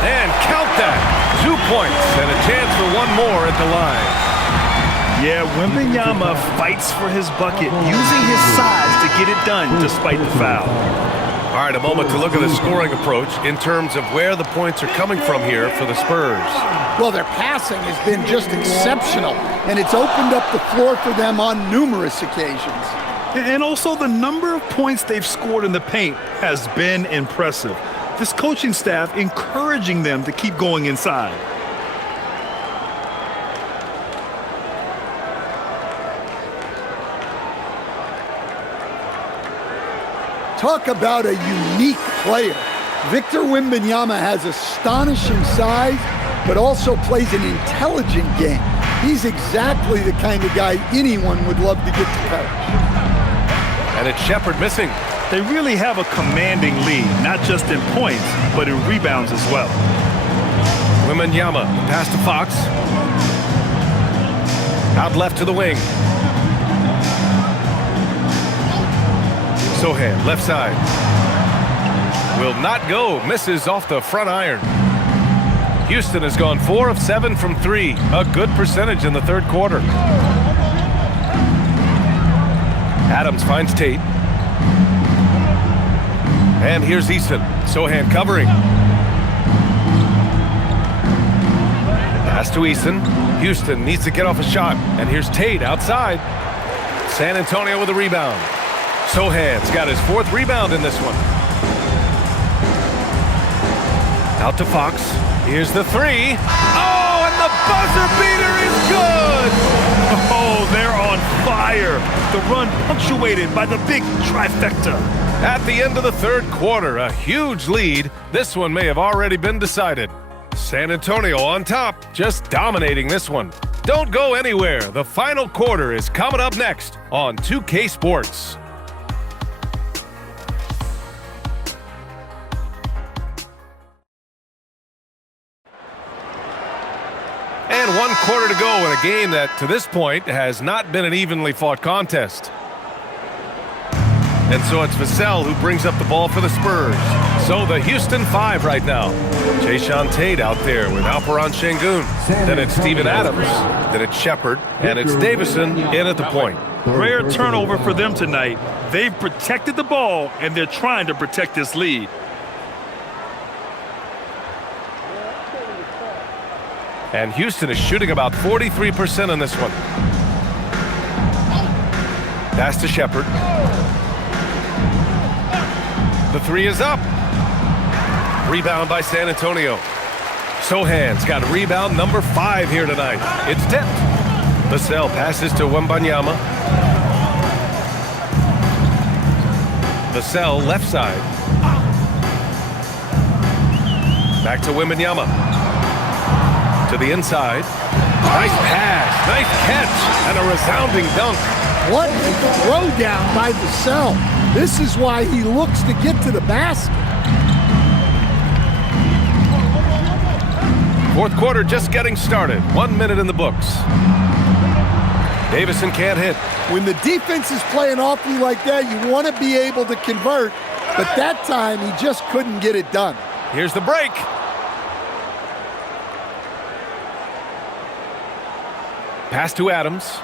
And count that. 2 points and a chance for one more at the line. Yeah, Wembanyama fights for his bucket, using his size to get it done despite the foul. All right, a moment to look at the scoring approach in terms of where the points are coming from here for the Spurs. Well, their passing has been just exceptional, and it's opened up the floor for them on numerous occasions. And also the number of points they've scored in the paint has been impressive. This coaching staff encouraging them to keep going inside. Talk about a unique player. Victor Wembanyama has astonishing size, but also plays an intelligent game. He's exactly the kind of guy anyone would love to get to coach. And it's Shepherd missing. They really have a commanding lead, not just in points, but in rebounds as well. Wembanyama, pass to Fox. Out left to the wing. Sohan, left side. Will not go. Misses off the front iron. Houston has gone 4 of 7 from 3. A good percentage in the third quarter. Adams finds Tate. And here's Easton. Sohan covering. Pass to Easton. Houston needs to get off a shot. And here's Tate outside. San Antonio with a rebound. Sohan's got his 4th rebound in this one. Out to Fox. Here's the 3. Oh, and the buzzer beater is good! Oh, they're on fire. The run punctuated by the big trifecta. At the end of the third quarter, a huge lead. This one may have already been decided. San Antonio on top, just dominating this one. Don't go anywhere. The final quarter is coming up next on 2K Sports. And 1 quarter to go in a game that, to this point, has not been an evenly fought contest. And so it's Vassell who brings up the ball for the Spurs. So the Houston 5 right now. Jayshawn Tate out there with Alperen Şengün. Then it's Steven Adams. Then it's Shepherd. And it's Davison in at the point. Rare turnover for them tonight. They've protected the ball, and they're trying to protect this lead. And Houston is shooting about 43% in this one. Pass to Shepherd. The 3 is up. Rebound by San Antonio. Sohan's got rebound number 5 here tonight. It's tipped. Vassell passes to Wembanyama. Vassell left side. Back to Wembanyama. To the inside. Nice pass, nice catch, and a resounding dunk. What a throwdown by Vassell. This is why he looks to get to the basket. Fourth quarter just getting started. 1 minute in the books. Davison can't hit. When the defense is playing awfully like that, you want to be able to convert, but that time he just couldn't get it done. Here's the break. Pass to Adams.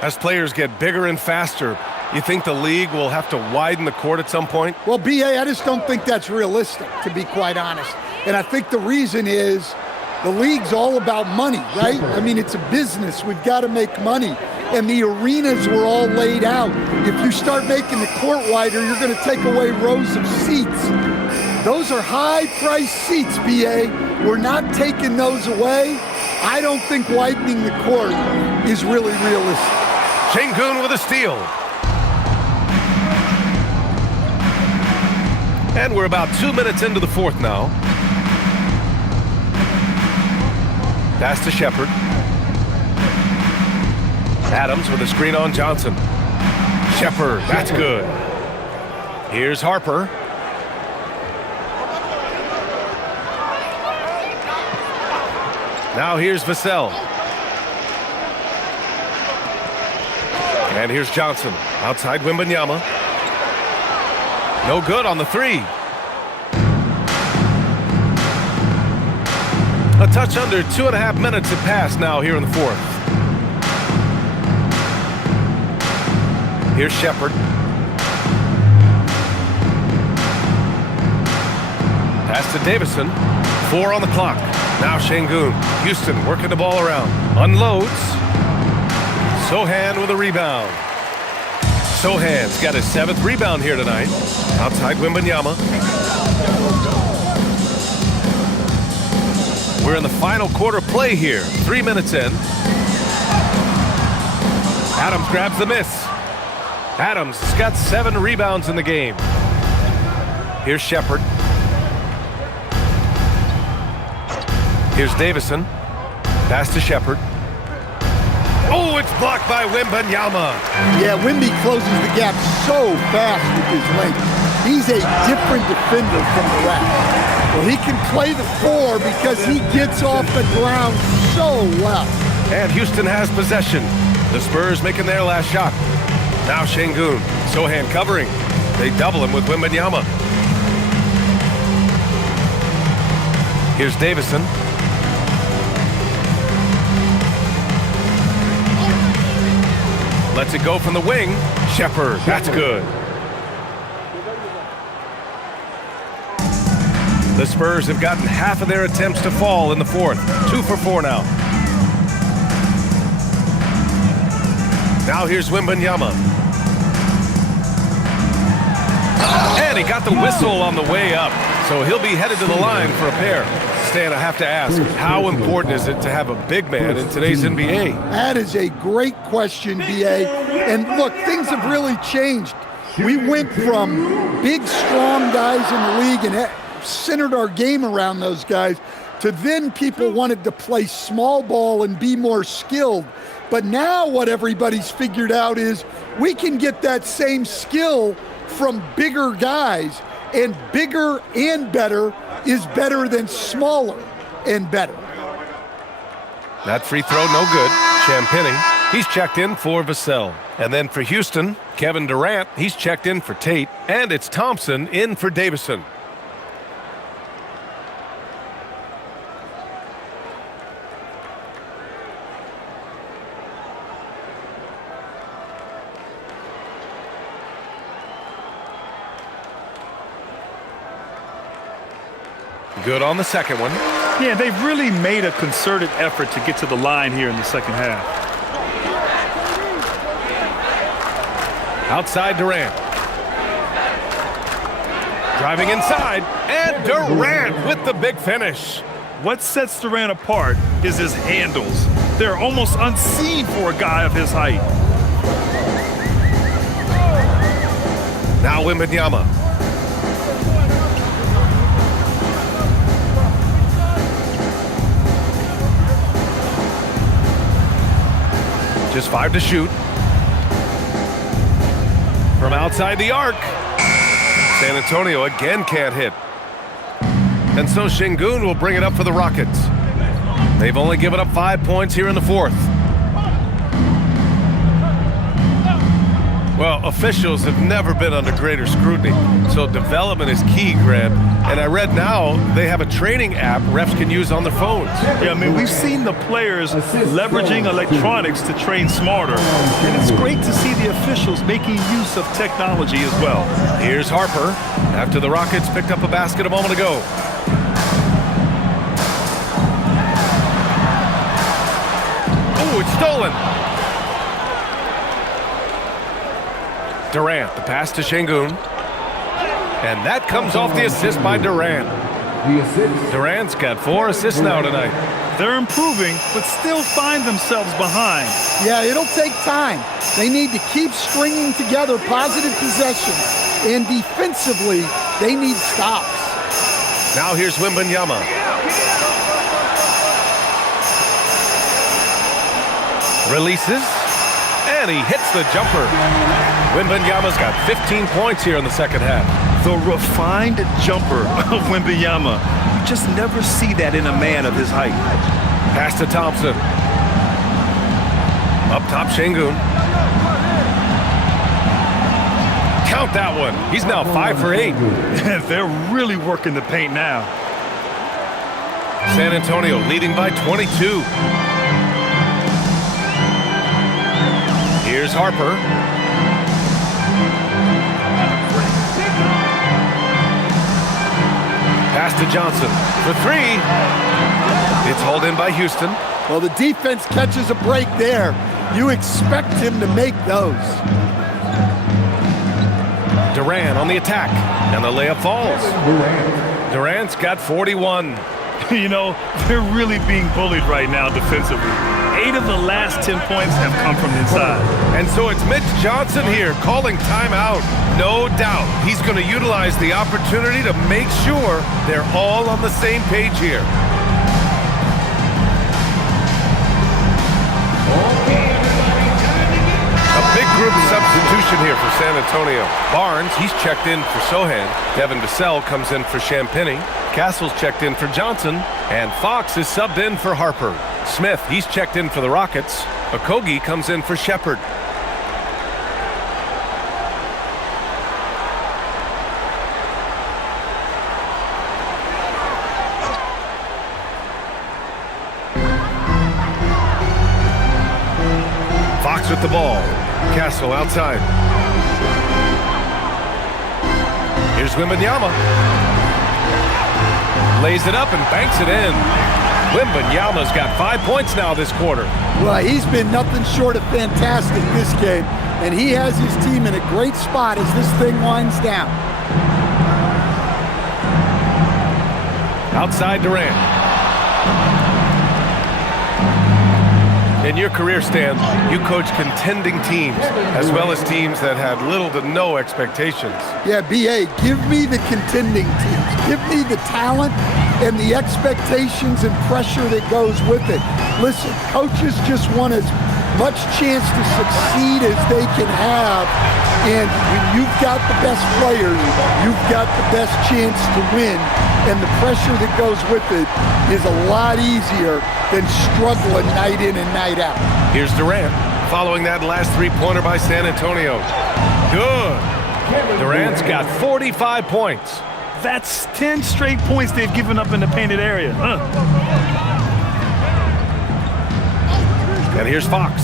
As players get bigger and faster, you think the league will have to widen the court at some point? Well, B.A., I just don't think that's realistic, to be quite honest. And I think the reason is the league's all about money, right? I mean, it's a business. We've got to make money. And the arenas were all laid out. If you start making the court wider, you're going to take away rows of seats. Those are high-priced seats, B.A. We're not taking those away. I don't think widening the court is really realistic. Şengün with a steal. And we're about 2 minutes into the fourth now. Pass to Shepherd. Adams with a screen on Johnson. Shepherd, that's good. Here's Harper. Now here's Vassell. And here's Johnson. Outside Wembanyama. No good on the three. A touch under 2.5 minutes have passed now here in the fourth. Here's Shepherd. Pass to Davison. 4 on the clock. Now Şengün. Houston working the ball around. Unloads. Sochan with a rebound. Sochan's got his 7th rebound here tonight. Outside Wembanyama. We're in the final quarter play here. 3 minutes in. Adams grabs the miss. Adams has got 7 rebounds in the game. Here's Shepherd. Here's Davison. Pass to Shepherd. Oh, it's blocked by Wembanyama. Yeah, Wemby closes the gap so fast with his length. He's a different defender from the rest. Well, he can play the 4 because he gets off the ground so well. And Houston has possession. The Spurs making their last shot. Now Şengün. Sochan covering. They double him with Wembanyama. Here's Davison. Lets it go from the wing. Shepherd, that's good. The Spurs have gotten half of their attempts to fall in the fourth. 2 for 4 now. Now here's Wembanyama. And he got the whistle on the way up. So he'll be headed to the line for a pair. Stan, I have to ask, how important is it to have a big man in today's NBA? That is a great question, B.A. And look, things have really changed. We went from big, strong guys in the league and centered our game around those guys to then people wanted to play small ball and be more skilled. But now what everybody's figured out is we can get that same skill from bigger guys, and bigger and better is better than smaller and better. That free throw, no good. Champagnie, he's checked in for Vassell. And then for Houston, Kevin Durant, he's checked in for Tate. And it's Thompson in for Davison. Good on the second one. Yeah, they've really made a concerted effort to get to the line here in the second half. Outside Durant. Driving inside, and Durant with the big finish. What sets Durant apart is his handles. They're almost unseen for a guy of his height. Now Wembanyama. Just 5 to shoot. From outside the arc. San Antonio again can't hit. And so Şengün will bring it up for the Rockets. They've only given up 5 points here in the fourth. Well, officials have never been under greater scrutiny, so development is key, Grant. And I read now they have a training app refs can use on their phones. Yeah, I mean, we've seen the players leveraging electronics to train smarter, and it's great to see the officials making use of technology as well. Here's Harper after the Rockets picked up a basket a moment ago. Oh, it's stolen. Durant, the pass to Şengün. And that comes off the assist by Durant. Durant's got 4 assists now tonight. They're improving, but still find themselves behind. Yeah, it'll take time. They need to keep stringing together positive possessions. And defensively, they need stops. Now here's Wembanyama. Releases. And he hits the jumper. Wembanyama's got 15 points here in the second half. The refined jumper of Wembanyama. You just never see that in a man of his height. Pass to Thompson. Up top, Şengün. Count that one. He's now 5 for 8. They're really working the paint now. San Antonio leading by 22. Here's Harper. Pass to Johnson for 3. It's hauled in by Houston. Well, the defense catches a break there. You expect him to make those. Durant on the attack, and the layup falls. Durant's got 41. You know, they're really being bullied right now defensively. 8 of the last 10 points have come from inside. And so it's Mitch Johnson here calling timeout. No doubt he's going to utilize the opportunity to make sure they're all on the same page here. A big group substitution here for San Antonio. Barnes, he's checked in for Sohan. Devin Vassell comes in for Champagny. Castle's checked in for Johnson. And Fox is subbed in for Harper. Smith, he's checked in for the Rockets. Okogie comes in for Shepherd. Fox with the ball. Castle outside. Here's Wembanyama. Lays it up and banks it in. Wembanyama's got 5 points now this quarter. Well, he's been nothing short of fantastic this game, and he has his team in a great spot as this thing winds down. Outside Durant. In your career, Stan, you coach contending teams as well as teams that had little to no expectations. Yeah, B.A., give me the contending teams. Give me the talent and the expectations and pressure that goes with it. Listen, coaches just want as much chance to succeed as they can have. And when you've got the best players, you've got the best chance to win. And the pressure that goes with it is a lot easier than struggling night in and night out. Here's Durant, following that last three-pointer by San Antonio. Good. Durant's got 45 points. That's 10 straight points they've given up in the painted area. And here's Fox.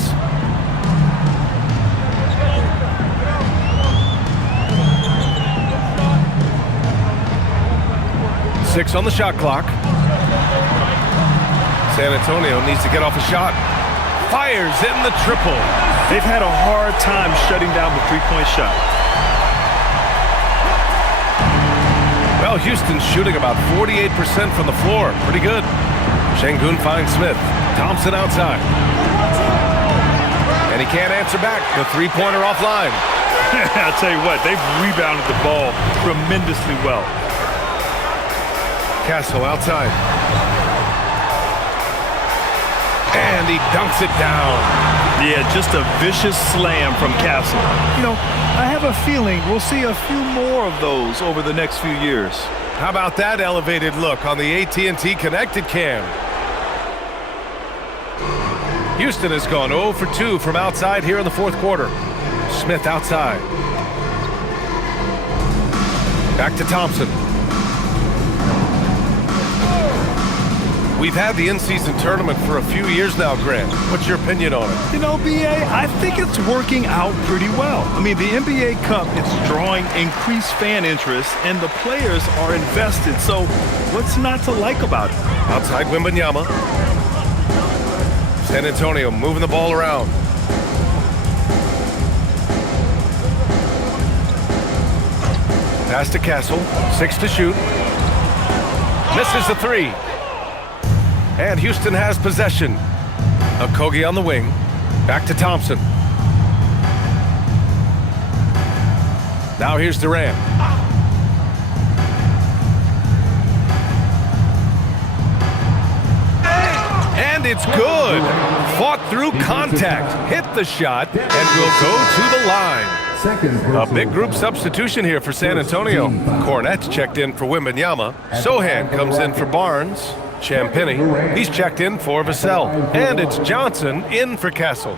Six on the shot clock. San Antonio needs to get off a shot. Fires in the triple. They've had a hard time shutting down the three-point shot. Well, Houston's shooting about 48% from the floor. Pretty good. Şengün finds Smith. Thompson outside. And he can't answer back. The three-pointer offline. I'll tell you what, they've rebounded the ball tremendously well. Castle outside. And he dunks it down. Yeah, just a vicious slam from Castle. You know, I have a feeling we'll see a few more of those over the next few years. How about that elevated look on the AT&T Connected cam? Houston has gone 0 for 2 from outside here in the fourth quarter. Smith outside. Back to Thompson. We've had the in-season tournament for a few years now, Grant. What's your opinion on it? You know, B.A., I think it's working out pretty well. I mean, the NBA Cup, it's drawing increased fan interest, and the players are invested. So what's not to like about it? Outside Wembanyama. San Antonio moving the ball around. Pass to Castle. 6 to shoot. Misses the three. And Houston has possession. Okogie on the wing. Back to Thompson. Now here's Durant. And it's good. Fought through contact. Hit the shot and will go to the line. A big group substitution here for San Antonio. Cornette's checked in for Wembanyama. Sohan comes in for Barnes. Champagny, he's checked in for Vassell. And it's Johnson in for Castle.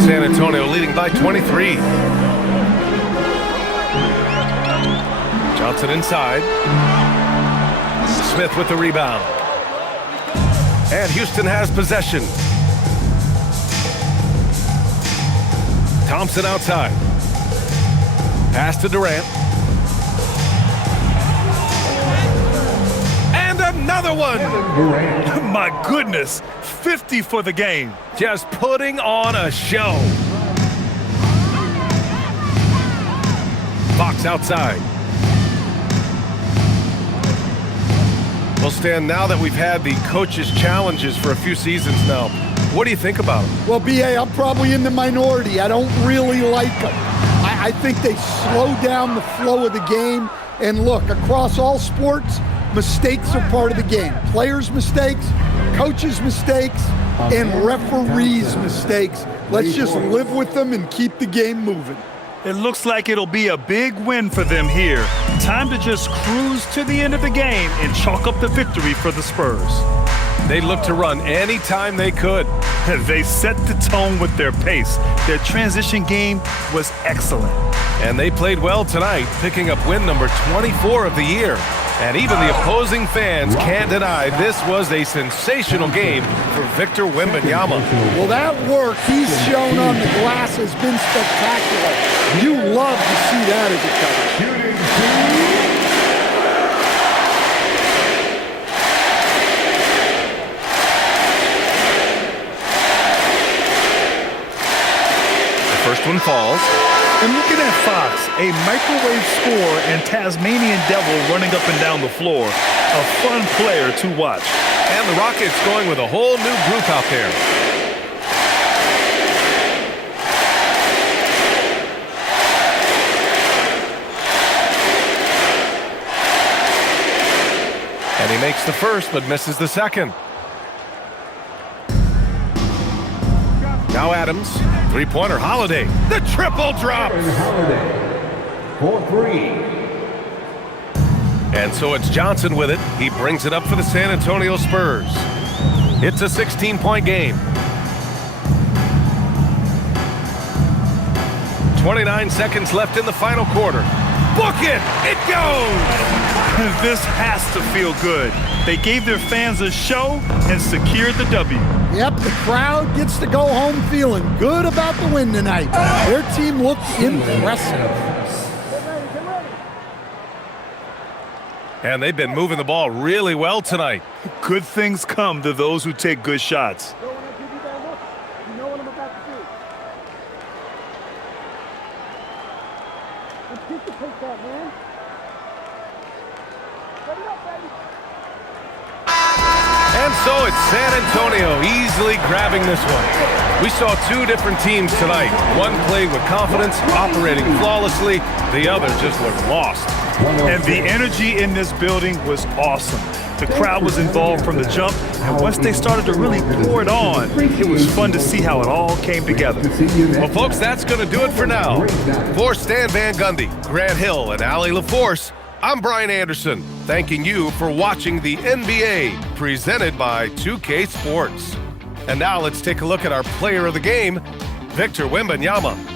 San Antonio leading by 23. Johnson inside. Smith with the rebound. And Houston has possession. Thompson outside. Pass to Durant. And another one! My goodness, 50 for the game. Just putting on a show. Fox outside. Well, Stan, now that we've had the coaches' challenges for a few seasons now, what do you think about them? Well, B.A., I'm probably in the minority. I don't really like them. I think they slow down the flow of the game. And look, across all sports, mistakes are part of the game. Players' mistakes, coaches' mistakes, and referees' mistakes. Let's just live with them and keep the game moving. It looks like it'll be a big win for them here. Time to just cruise to the end of the game and chalk up the victory for the Spurs. They looked to run any time they could. They set the tone with their pace. Their transition game was excellent. And they played well tonight, picking up win number 24 of the year. And even the opposing fans can't deny this was a sensational game for Victor Wembanyama. Well, that work he's shown on the glass has been spectacular. You love to see that as a coach. The first one falls. And looking at Fox, a microwave scorer and Tasmanian Devil running up and down the floor. A fun player to watch. And the Rockets going with a whole new group out there. And he makes the first, but misses the second. Now Adams, three-pointer, Holiday, the triple drop. Holiday for three. And so it's Johnson with it. He brings it up for the San Antonio Spurs. It's a 16-point game. 29 seconds left in the final quarter. Book it! It goes! This has to feel good. They gave their fans a show and secured the W. Yep, the crowd gets to go home feeling good about the win tonight. Their team looked impressive. And they've been moving the ball really well tonight. Good things come to those who take good shots. And so it's San Antonio easily grabbing this one. We saw two different teams tonight. One played with confidence, operating flawlessly. The other just looked lost. And the energy in this building was awesome. The crowd was involved from the jump, and once they started to really pour it on, it was fun to see how it all came together. Well, folks, that's going to do it for now. For Stan Van Gundy, Grant Hill, and Allie LaForce, I'm Brian Anderson, thanking you for watching the NBA, presented by 2K Sports. And now let's take a look at our player of the game, Victor Wembanyama.